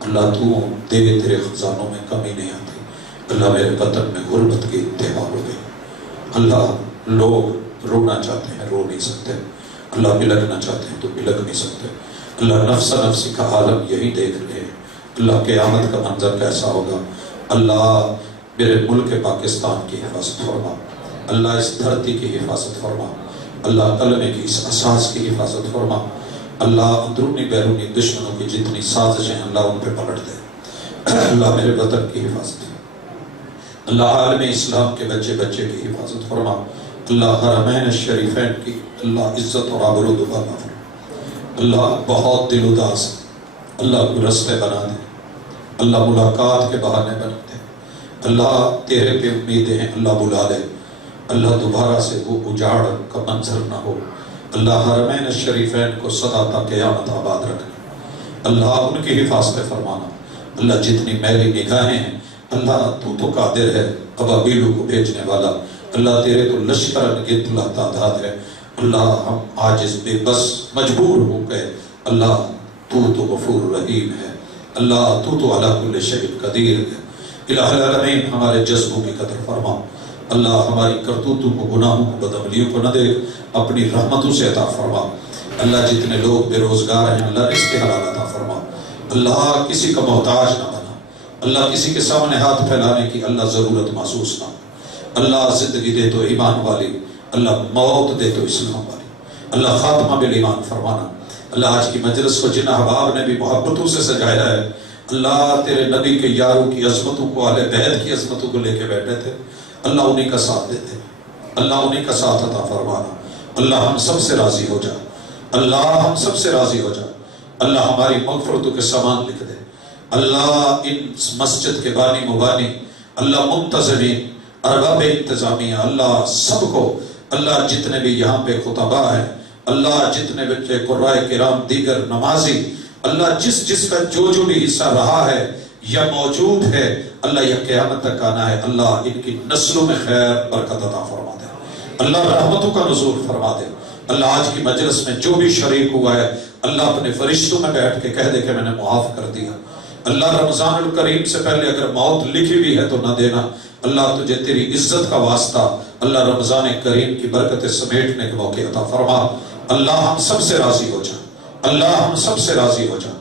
اللہ تو دے، تیرے خزانوں میں کمی نہیں آتی۔ اللہ میرے وطن میں غربت کی انتہا ہو گئی، اللہ لوگ رونا چاہتے ہیں، رو نہیں سکتے، اللہ بلکنا چاہتے ہیں تو بلک نہیں سکتے، اللہ نفس نفسی کا عالم یہی دیکھ رہے ہیں، اللہ قیامت کا منظر کیسا ہوگا۔ اللہ میرے ملک پاکستان کی حفاظت فرما، اللہ اس دھرتی کی حفاظت فرما، اللہ کلمے کی اس اساس کی حفاظت فرما، اللہ اندرونی بیرونی دشمنوں کی جتنی سازشیں اللہ ان پہ پلٹ دے، اللہ میرے وطن کی حفاظت، اللہ عالم اسلام کے بچے بچے کی حفاظت فرما، اللہ حرمین الشریفین کی اللہ عزت اور آبرو دوبارہ فرما۔ اللہ بہت دل اداس، اللہ کو رستے بنا دے، اللہ ملاقات کے بہانے بنا دے، اللہ تیرے پہ امیدیں ہیں، اللہ بلا لے، اللہ دوبارہ سے وہ اجاڑ کا منظر نہ ہو، اللہ حرمین الشریفین کو سدا تا قیامت آباد رکھنا، اللہ ان کی حفاظت فرمانا، اللہ جتنی میری نگاہیں ہیں، اللہ تو قادر ہے ابابیلوں کو بھیجنے والا، اللہ تیرے تو لشکر انگت لا تعداد ہے، اللہ ہم عاجز بے بس مجبور ہو گئے، اللہ تو غفور رحیم ہے، اللہ تو علی کل شیء قدیر ہے۔ الہ العالمین ہمارے جذبوں کی قدر فرما، اللہ ہماری کرتوتوں کو، گناہوں کو، بدعملیوں کو نہ دیکھ، اپنی رحمتوں سے عطا فرما۔ اللہ جتنے لوگ بے روزگار ہیں، اللہ رزق حلال عطا فرما، اللہ کسی کا محتاج نہ بنا، اللہ کسی کے سامنے ہاتھ پھیلانے کی اللہ ضرورت محسوس نہ ہو۔ اللہ زندگی دے تو ایمان والی، اللہ موت دے تو اسلام والی، اللہ خاتمہ بالایمان فرمانا۔ اللہ آج کی مجلس کو جن احباب نے بھی محبتوں سے سجایا ہے، اللہ تیرے نبی کے یاروں کی عظمتوں کو، اہل بیت کی عظمتوں کو لے کے بیٹھے تھے، اللہ انہی کا ساتھ دیتے، اللہ انہی کا ساتھ عطا فرمانا۔ اللہ ہم سب سے راضی ہو جا، اللہ ہم سب سے راضی ہو جا، اللہ ہماری مغفرتوں کے سامان لکھ دے۔ اللہ ان مسجد کے بانی مبانی، اللہ منتظمین، ارباب انتظامیہ، اللہ سب کو، اللہ جتنے بھی یہاں پہ خطباء ہیں، اللہ جتنے بچے قرآء کرام، دیگر نمازی، اللہ جس کا جو بھی حصہ رہا ہے یا موجود ہے، اللہ یہ قیامت تک آنا ہے، اللہ ان کی نسلوں میں خیر برکت عطا فرما دے، اللہ رحمتوں کا نزول فرما دے۔ اللہ آج کی مجلس میں جو بھی شریک ہوا ہے، اللہ اپنے فرشتوں میں بیٹھ کے کہہ دے کہ میں نے معاف کر دیا۔ اللہ رمضان الکریم سے پہلے اگر موت لکھی بھی ہے تو نہ دینا، اللہ تجھے تیری عزت کا واسطہ اللہ رمضان کریم کی برکتیں سمیٹنے کے موقع عطا فرما۔ اللہ ہم سب سے راضی ہو جا، اللہ ہم سب سے راضی ہو جا،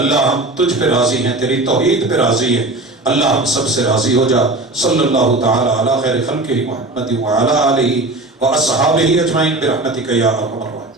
اللہ ہم تجھ پہ راضی ہیں، تیری توحید پہ راضی ہیں، اللہ ہم سب سے راضی ہو جا۔ صلی اللہ تعالی علی خیر خلقہ محمد وعلی آلہ واصحابہ اجمعین برحمتک یا ارحم الراحمین۔